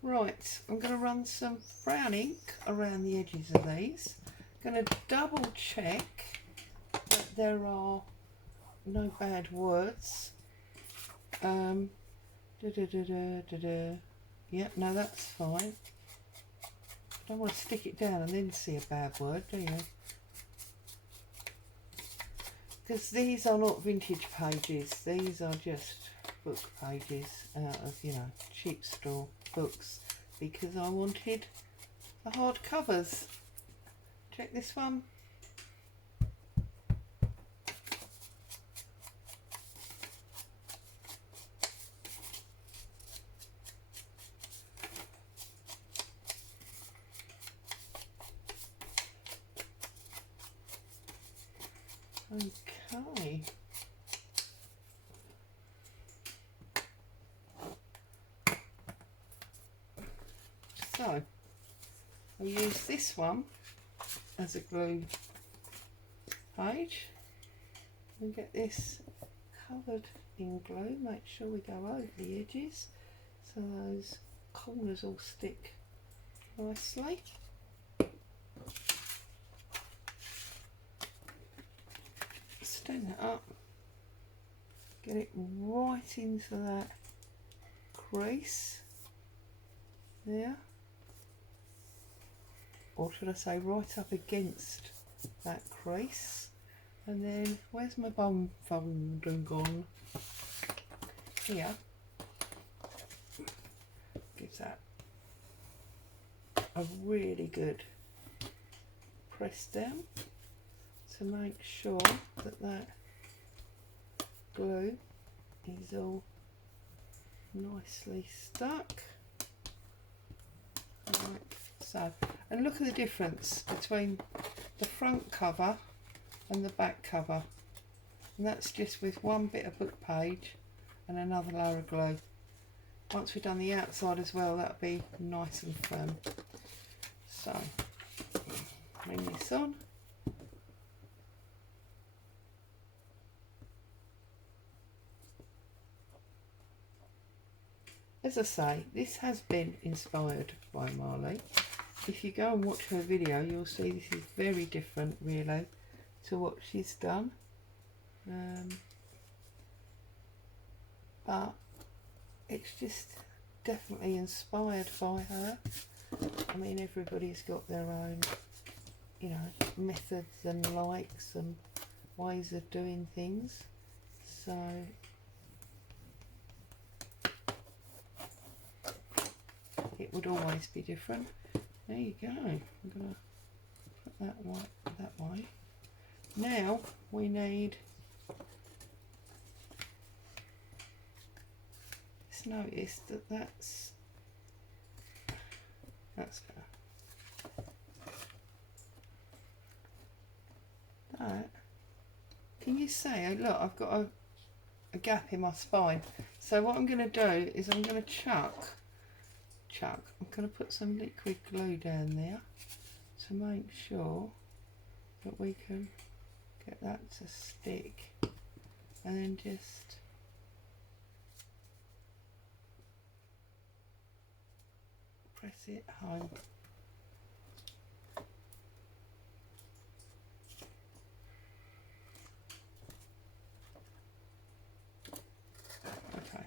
right, I'm going to run some brown ink around the edges of these. Going to double check that there are no bad words. Yep, no, that's fine. Don't want to stick it down and then see a bad word, do you? Because these are not vintage pages, these are just book pages out of, you know, cheap store books, because I wanted the hard covers. Check this one. Okay. So, I'll use this one as a glue page and get this covered in glue. Make sure we go over the edges so those corners all stick nicely. Stand that up, get it right into that crease there, or should I say right up against that crease. And then where's my bum folding gone? Here, gives that a really good press down to make sure that that glue is all nicely stuck, like so. And look at the difference between the front cover and the back cover, and that's just with one bit of book page and another layer of glue. Once we've done the outside as well, that'll be nice and firm. So bring this on. As I say, this has been inspired by Marley. If you go and watch her video, you'll see this is very different really to what she's done. But it's just definitely inspired by her. I mean, everybody's got their own, you know, methods and likes and ways of doing things. So it would always be different. There you go. I'm going to put that way. Now we need, just notice that that's better. that. Can you see? Oh, look, I've got a gap in my spine. So what I'm going to do is I'm going to chuck. I'm going to put some liquid glue down there to make sure that we can get that to stick, and then just press it home. Okay.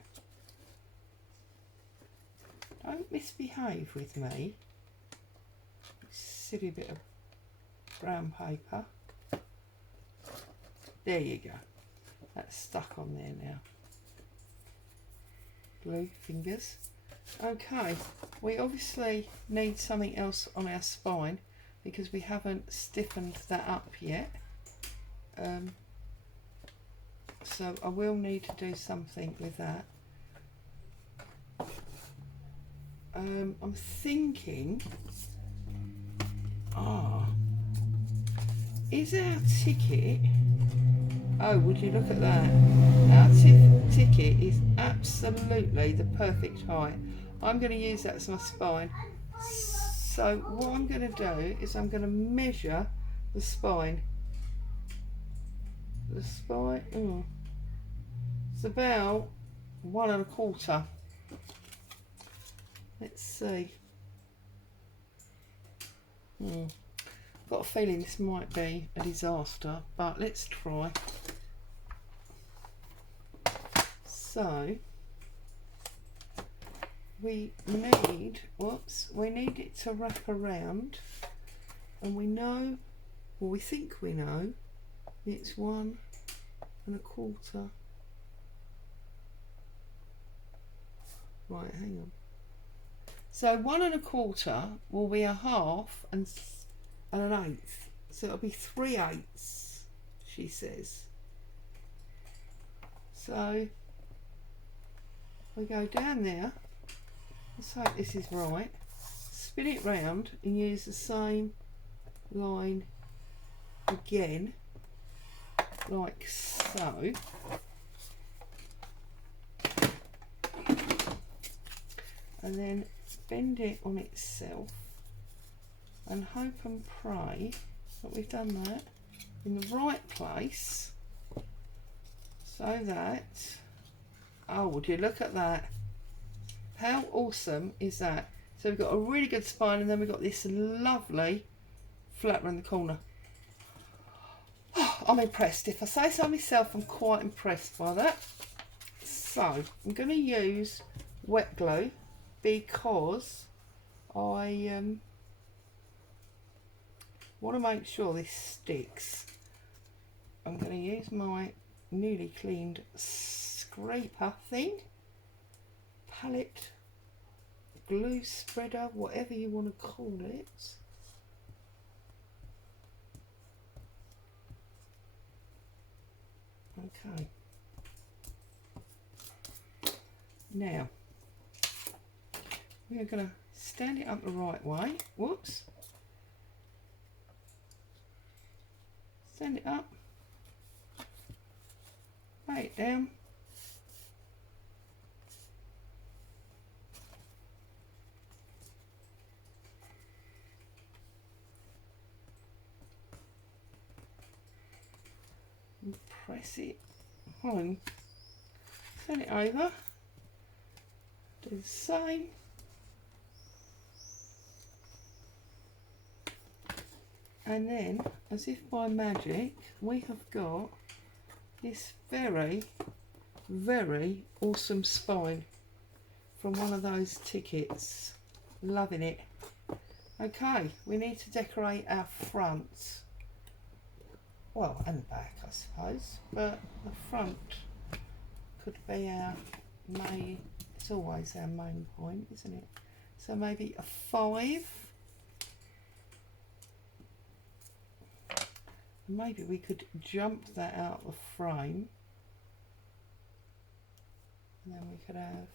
Don't misbehave with me. Silly bit of brown paper. There you go. That's stuck on there now. Glue fingers. Okay, we obviously need something else on our spine because we haven't stiffened that up yet. So I will need to do something with that. I'm thinking, is our ticket, oh, would you look at that? Our ticket is absolutely the perfect height. I'm going to use that as my spine. So what I'm going to do is I'm going to measure the spine. The spine, it's about 1 1/4. Let's see. Got a feeling this might be a disaster, but let's try. So we need, we need it to wrap around, and we know, or we think we know, it's 1 1/4. Right, hang on. So 1 1/4 will be a half and an eighth. So it'll be 3/8, she says. So we go down there. Let's hope this is right. Spin it round and use the same line again, like so. And then bend it on itself and hope and pray that we've done that in the right place, so that, oh, would you look at that? How awesome is that? So we've got a really good spine, and then we've got this lovely flat around the corner. Oh, I'm impressed. If I say so myself, I'm quite impressed by that. So I'm going to use wet glue because I want to make sure this sticks. I'm going to use my newly cleaned scraper thing, palette glue spreader, whatever you want to call it. Okay. Now we're going to stand it up the right way. Whoops. Stand it up. Lay it down. And press it home. Turn it over. Do the same. And then, as if by magic, we have got this very, very awesome spine from one of those tickets. Loving it. Okay, we need to decorate our front. Well, and the back, I suppose, but the front could be our main, it's always our main point, isn't it? So maybe a 5. Maybe we could jump that out of the frame, and then we could have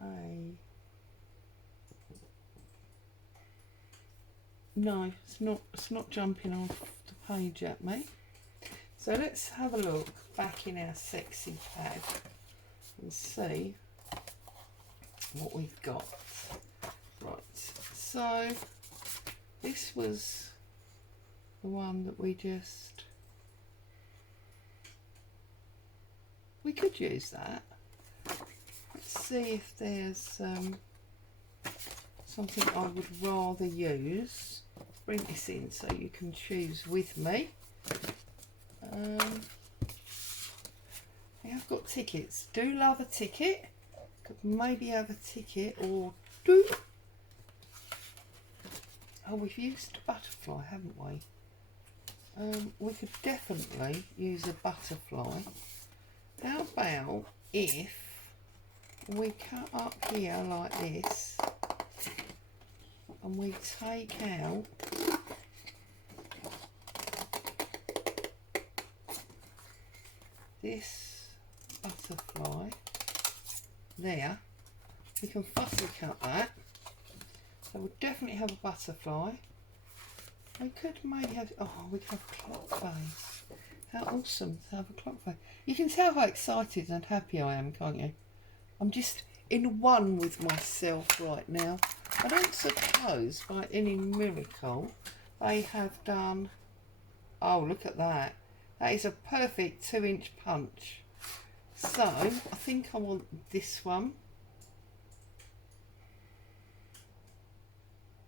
a No, it's not jumping off the page at me. So let's have a look back in our sexy pad and see what we've got. Right, so this was the one that we could use that. Let's see if there's something I would rather use. Bring this in so you can choose with me. I've got tickets. Do love a ticket. Could maybe have a ticket or two. Oh, we've used a butterfly, haven't we? We could definitely use a butterfly. How about if we cut up here like this and we take out this butterfly there. We can fussy cut that. So we'll definitely have a butterfly. We could maybe have, oh, we could have clock face. How awesome to have a clock face. You can tell how excited and happy I am, can't you? I'm just in one with myself right now. I don't suppose by any miracle they have done, oh, look at that. That is a perfect 2-inch punch. So I think I want this one.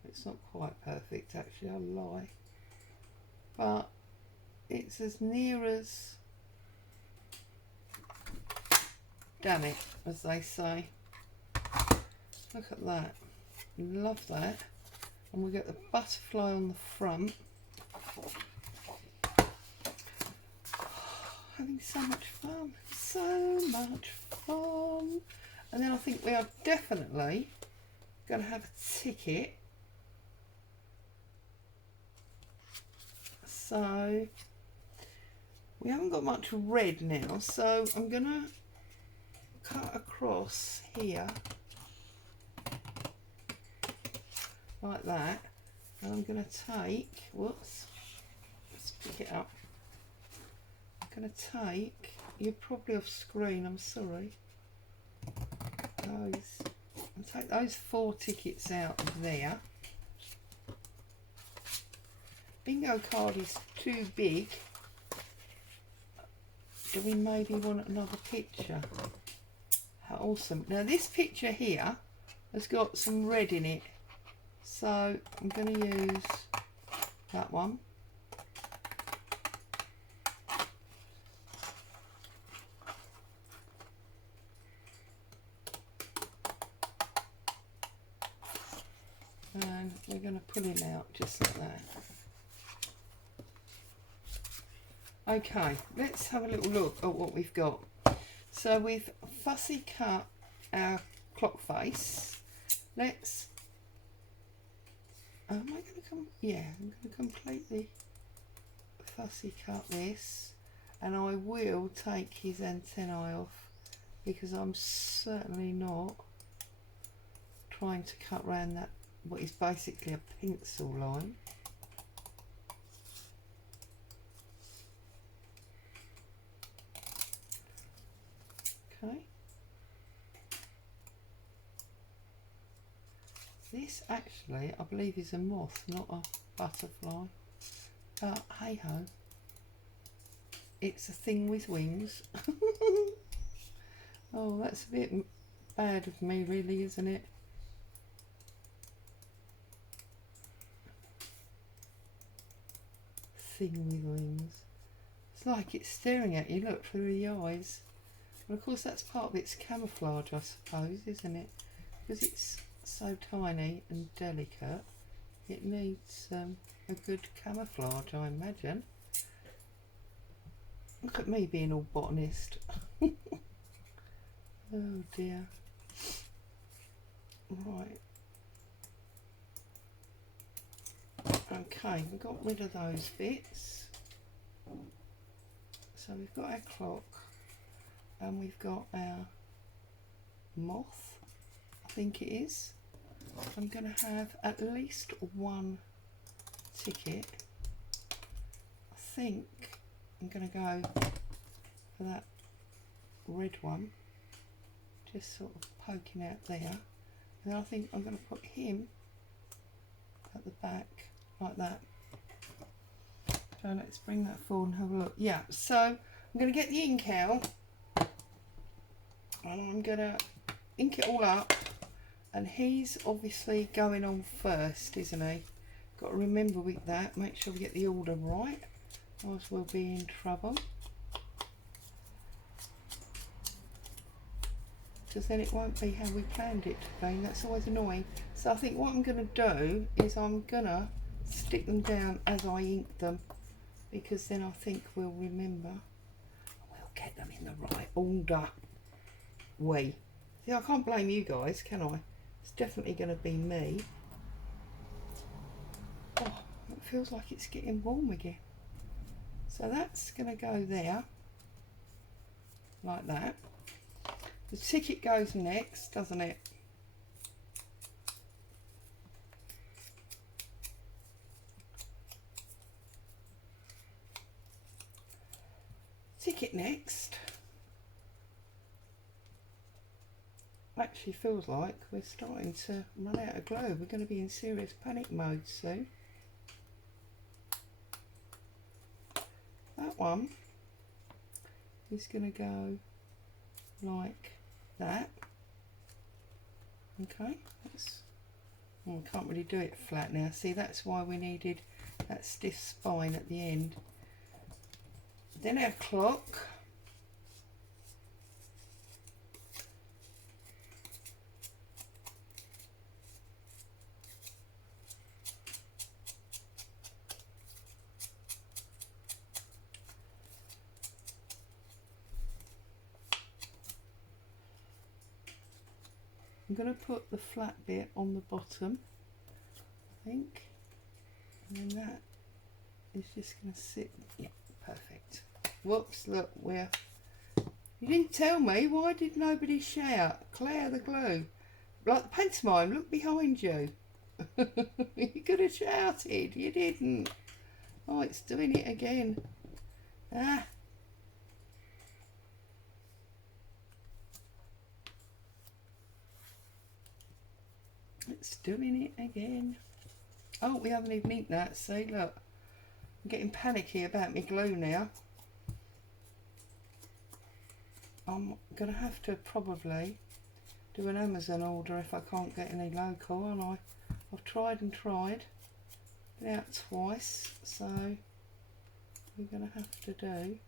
It's not quite perfect actually, I lie. But it's as near as done it, as they say. Look at that. Love that. And we get the butterfly on the front. Having so much fun. So much fun. And then I think we are definitely going to have a ticket. So we haven't got much red now, so I'm going to cut across here like that, and I'm going to take, whoops, let's pick it up. I'm going to take, you're probably off screen, I'm sorry, those, I'll take those 4 tickets out of there. Bingo card is too big. Do we maybe want another picture? How awesome. Now this picture here has got some red in it. So I'm going to use that one. And we're going to pull him out just like that. Okay, let's have a little look at what we've got. So we've fussy cut our clock face. Let's, am I going to come, yeah, I'm going to completely fussy cut this, and I will take his antennae off because I'm certainly not trying to cut around that, what is basically a pencil line. Okay. This actually, I believe, is a moth, not a butterfly. But hey ho, it's a thing with wings. Oh, that's a bit bad of me, really, isn't it? Thing with wings. It's like it's staring at you, look, through the eyes. And of course that's part of its camouflage, I suppose, isn't it? Because it's so tiny and delicate, it needs a good camouflage, I imagine. Look at me being all botanist. Oh dear. Right. Okay, we've got rid of those bits. So we've got our clock. And we've got our moth, I think it is. I'm going to have at least one ticket, I think I'm going to go for that red one, just sort of poking out there, and I think I'm going to put him at the back like that. So let's bring that forward and have a look. Yeah, so I'm going to get the ink out and I'm going to ink it all up, and he's obviously going on first, isn't he? Got to remember with that, make sure we get the order right, or else we'll be in trouble. Because then it won't be how we planned it to be, and that's always annoying. So I think what I'm going to do is I'm going to stick them down as I ink them, because then I think we'll remember. We'll get them in the right order. See, I can't blame you guys, can I? It's definitely going to be me. Oh, it feels like it's getting warm again. So that's going to go there, like that. The ticket goes next, doesn't it? Ticket next. Actually feels like we're starting to run out of glue. We're going to be in serious panic mode soon. That one is going to go like that. Okay, I can't really do it flat now. See, that's why we needed that stiff spine at the end. Then our clock. I'm going to put the flat bit on the bottom, I think, and then that is just going to sit. Yeah, perfect. Whoops, look, you didn't tell me. Why did nobody shout? Clear the glue. Like the pantomime, look behind you. You could have shouted, you didn't. Oh, it's doing it again. Ah. It's doing it again. Oh, we haven't even inked that. See, look. I'm getting panicky about my glue now. I'm going to have to probably do an Amazon order if I can't get any local, and I've tried and tried. Been out twice, so we're going to have to do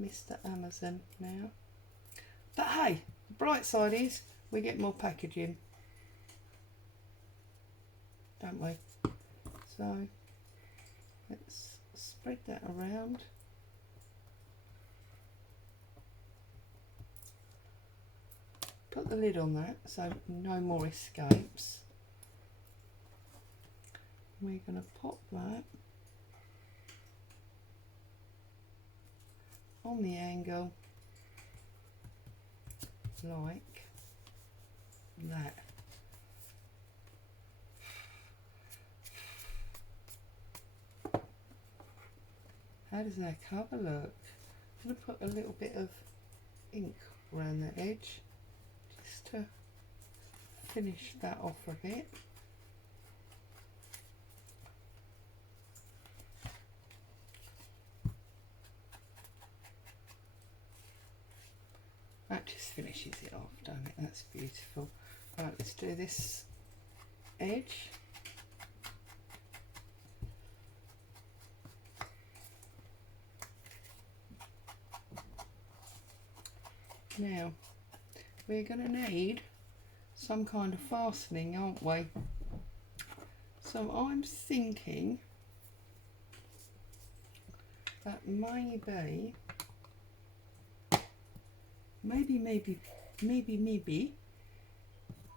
Mr. Amazon now. But hey, the bright side is we get more packaging, don't we? So let's spread that around. Put the lid on that so no more escapes. We're going to pop that on the angle like that. How does that cover look? I'm going to put a little bit of ink around the edge just to finish that off a bit. That just finishes it off, don't it? That's beautiful. Right, let's do this edge. Now, we're going to need some kind of fastening, aren't we? So I'm thinking that maybe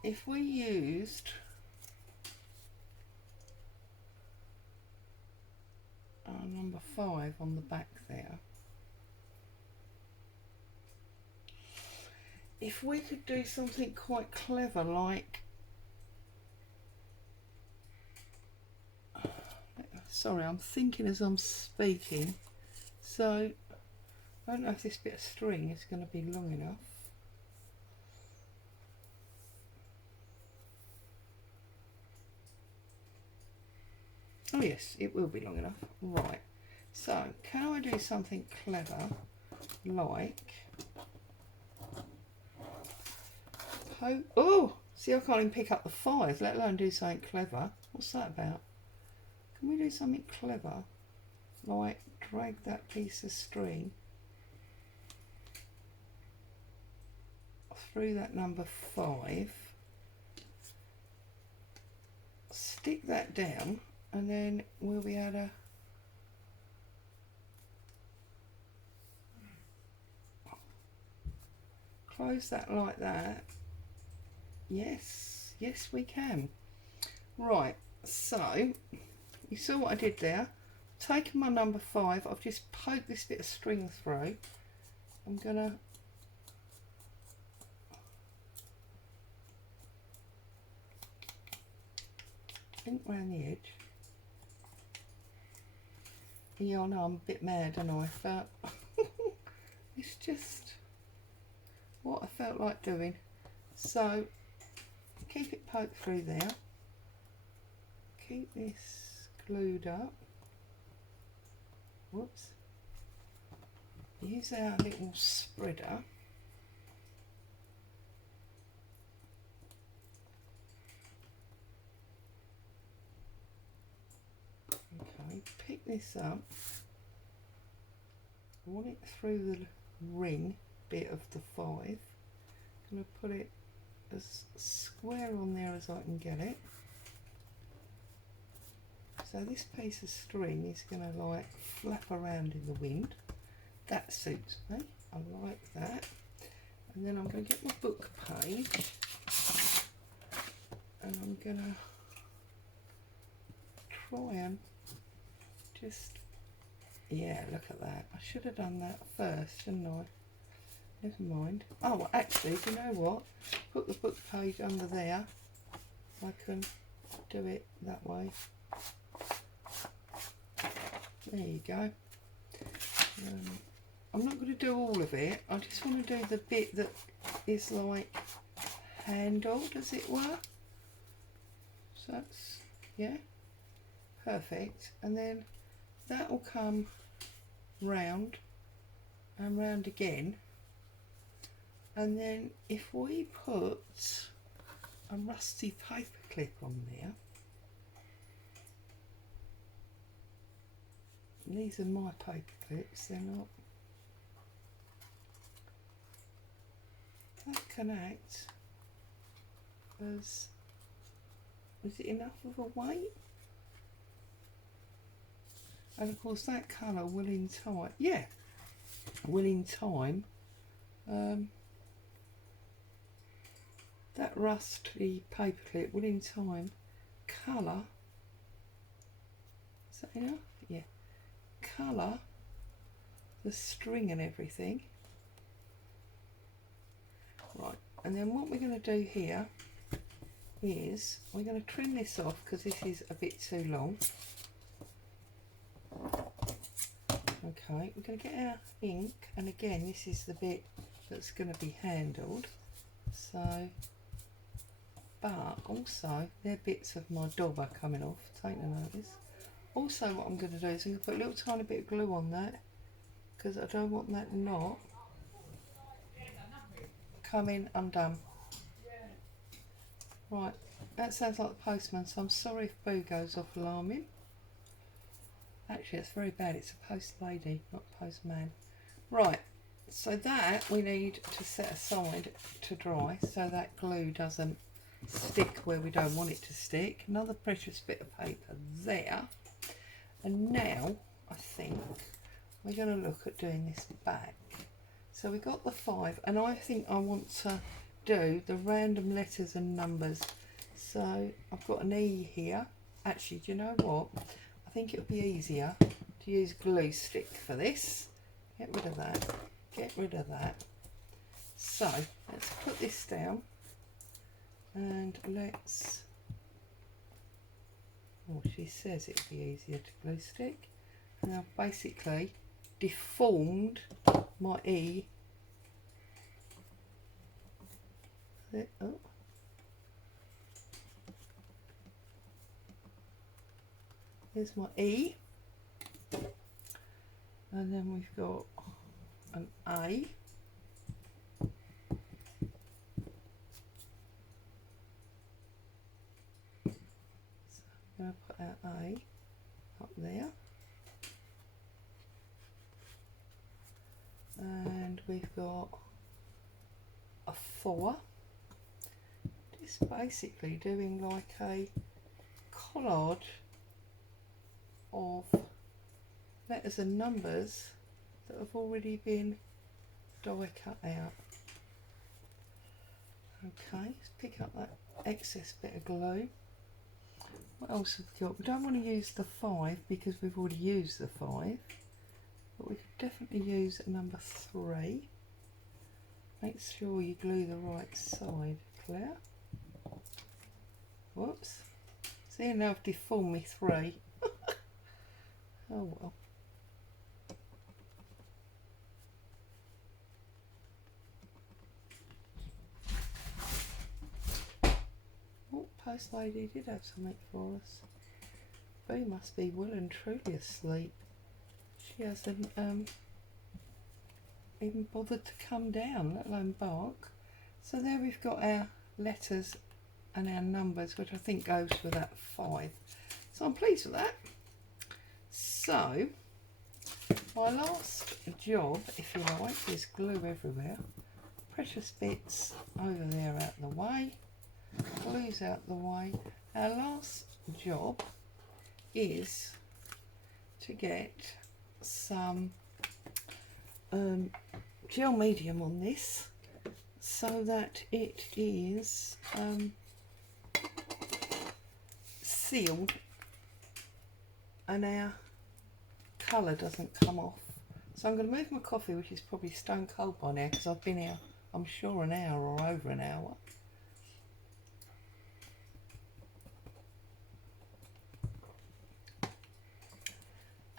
if we used number 5 on the back there, if we could do something quite clever, like Sorry, I'm thinking as I'm speaking. So, I don't know if this bit of string is going to be long enough. Oh yes, it will be long enough. Right, so can I do something clever like... Oh, see, I can't even pick up the 5, let alone do something clever. What's that about? Can we do something clever like drag that piece of string through that number 5, stick that down, and then we'll be able to close that like that. Yes, yes we can. Right, so you saw what I did there. Taking my number 5, I've just poked this bit of string through. I'm gonna think round the edge. Yeah, I know I'm a bit mad, aren't I? But it's just what I felt like doing. So keep it poked through there. Keep this glued up. Whoops. Use our little spreader. Okay, pick this up. I want it through the ring bit of the 5. I'm going to put it as square on there as I can get it. So this piece of string is going to like flap around in the wind. That suits me. I like that. And then I'm going to get my book page and I'm going to try and just, yeah, look at that. I should have done that first, shouldn't I? Never mind. Oh, well, actually, do you know what? Put the book page under there. I can do it that way. There you go. I'm not going to do all of it. I just want to do the bit that is like handled, as it were. So that's, yeah, perfect. And then that will come round and round again. And then if we put a rusty paper clip on there, these are my paper clips, they're not, that can act as, is it enough of a weight? And of course that colour will in time, yeah, will in time, that rusty paper clip will in time colour, is that enough? Yeah, colour the string and everything. Right, and then what we're going to do here is we're going to trim this off because this is a bit too long. Okay, we're going to get our ink, and again this is the bit that's going to be handled. So, but also they're bits of my dobber coming off, take no notice. Also what I'm going to do is I'm going to put a little tiny bit of glue on that because I don't want that knot coming undone. Right, that sounds like the postman, so I'm sorry if Boo goes off alarming. Actually, it's very bad, it's a post lady, not postman. Right, so that we need to set aside to dry so that glue doesn't stick where we don't want it to stick. Another precious bit of paper there. And now, I think, we're going to look at doing this back. So we got the 5, and I think I want to do the random letters and numbers. So I've got an E here. Actually, do you know what? I think it would be easier to use glue stick for this. Get rid of that. Get rid of that. So let's put this down and let's Well, she says it'll be easier to glue stick. And I've basically deformed my E. Oh. Here's my E. And then we've got an A. So I'm going to put our A up there. And we've got a 4. Just basically doing like a collage of letters and numbers that have already been die cut out. Okay, let's pick up that excess bit of glue. What else have we got? We don't want to use the 5 because we've already used the 5. But we could definitely use a number 3. Make sure you glue the right side, Claire. Whoops. See, now I've deformed me 3. Oh well. Oh, Post Lady did have something for us. Boo must be well and truly asleep. She hasn't even bothered to come down, let alone bark. So there we've got our letters and our numbers, which I think goes with that 5. So I'm pleased with that. So my last job, if you like, is glue everywhere. Precious bits over there out the way. Glue's out the way. Our last job is to get some gel medium on this so that it is sealed and our colour doesn't come off. So I'm going to move my coffee, which is probably stone cold by now because I've been here, I'm sure, an hour or over an hour.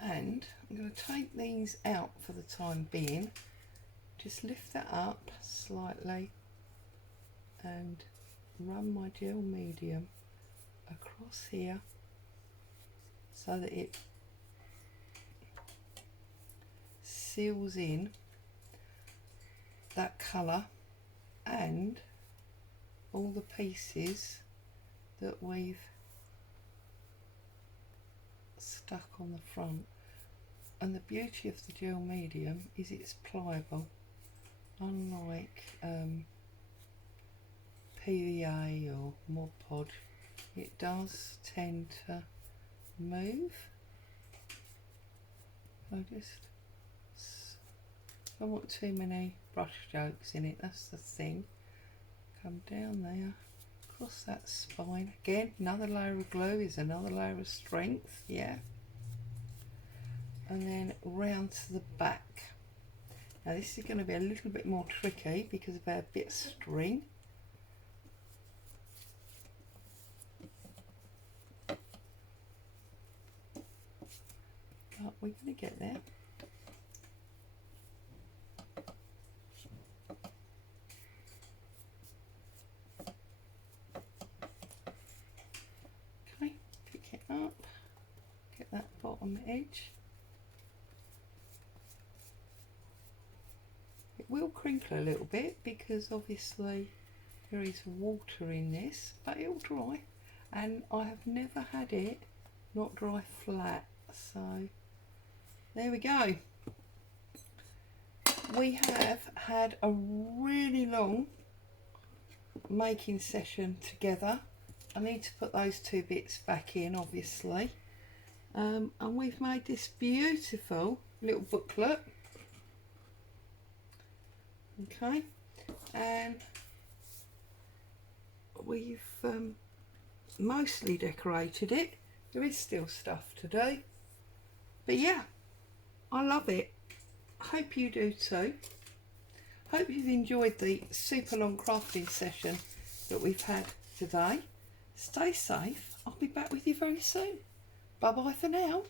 And I'm going to take these out for the time being. Just lift that up slightly and run my gel medium across here so that it seals in that colour and all the pieces that we've stuck on the front. And the beauty of the gel medium is it's pliable, unlike PVA or Mod Podge. It does tend to move. I don't want too many brush strokes in it, that's the thing. Come down there, across that spine. Again, another layer of glue is another layer of strength, yeah. And then round to the back. Now this is going to be a little bit more tricky because of our bit of string. But we're going to get there. Okay, pick it up, get that bottom edge. It will crinkle a little bit because obviously there is water in this, but it'll dry, and I have never had it not dry flat, so there we go. We have had a really long making session together. I need to put those 2 bits back in, obviously, and we've made this beautiful little booklet. Okay, and we've mostly decorated it. There is still stuff to do, but yeah, I love it. Hope you do too. Hope you've enjoyed the super long crafting session that we've had today. Stay safe. I'll be back with you very soon. Bye bye for now.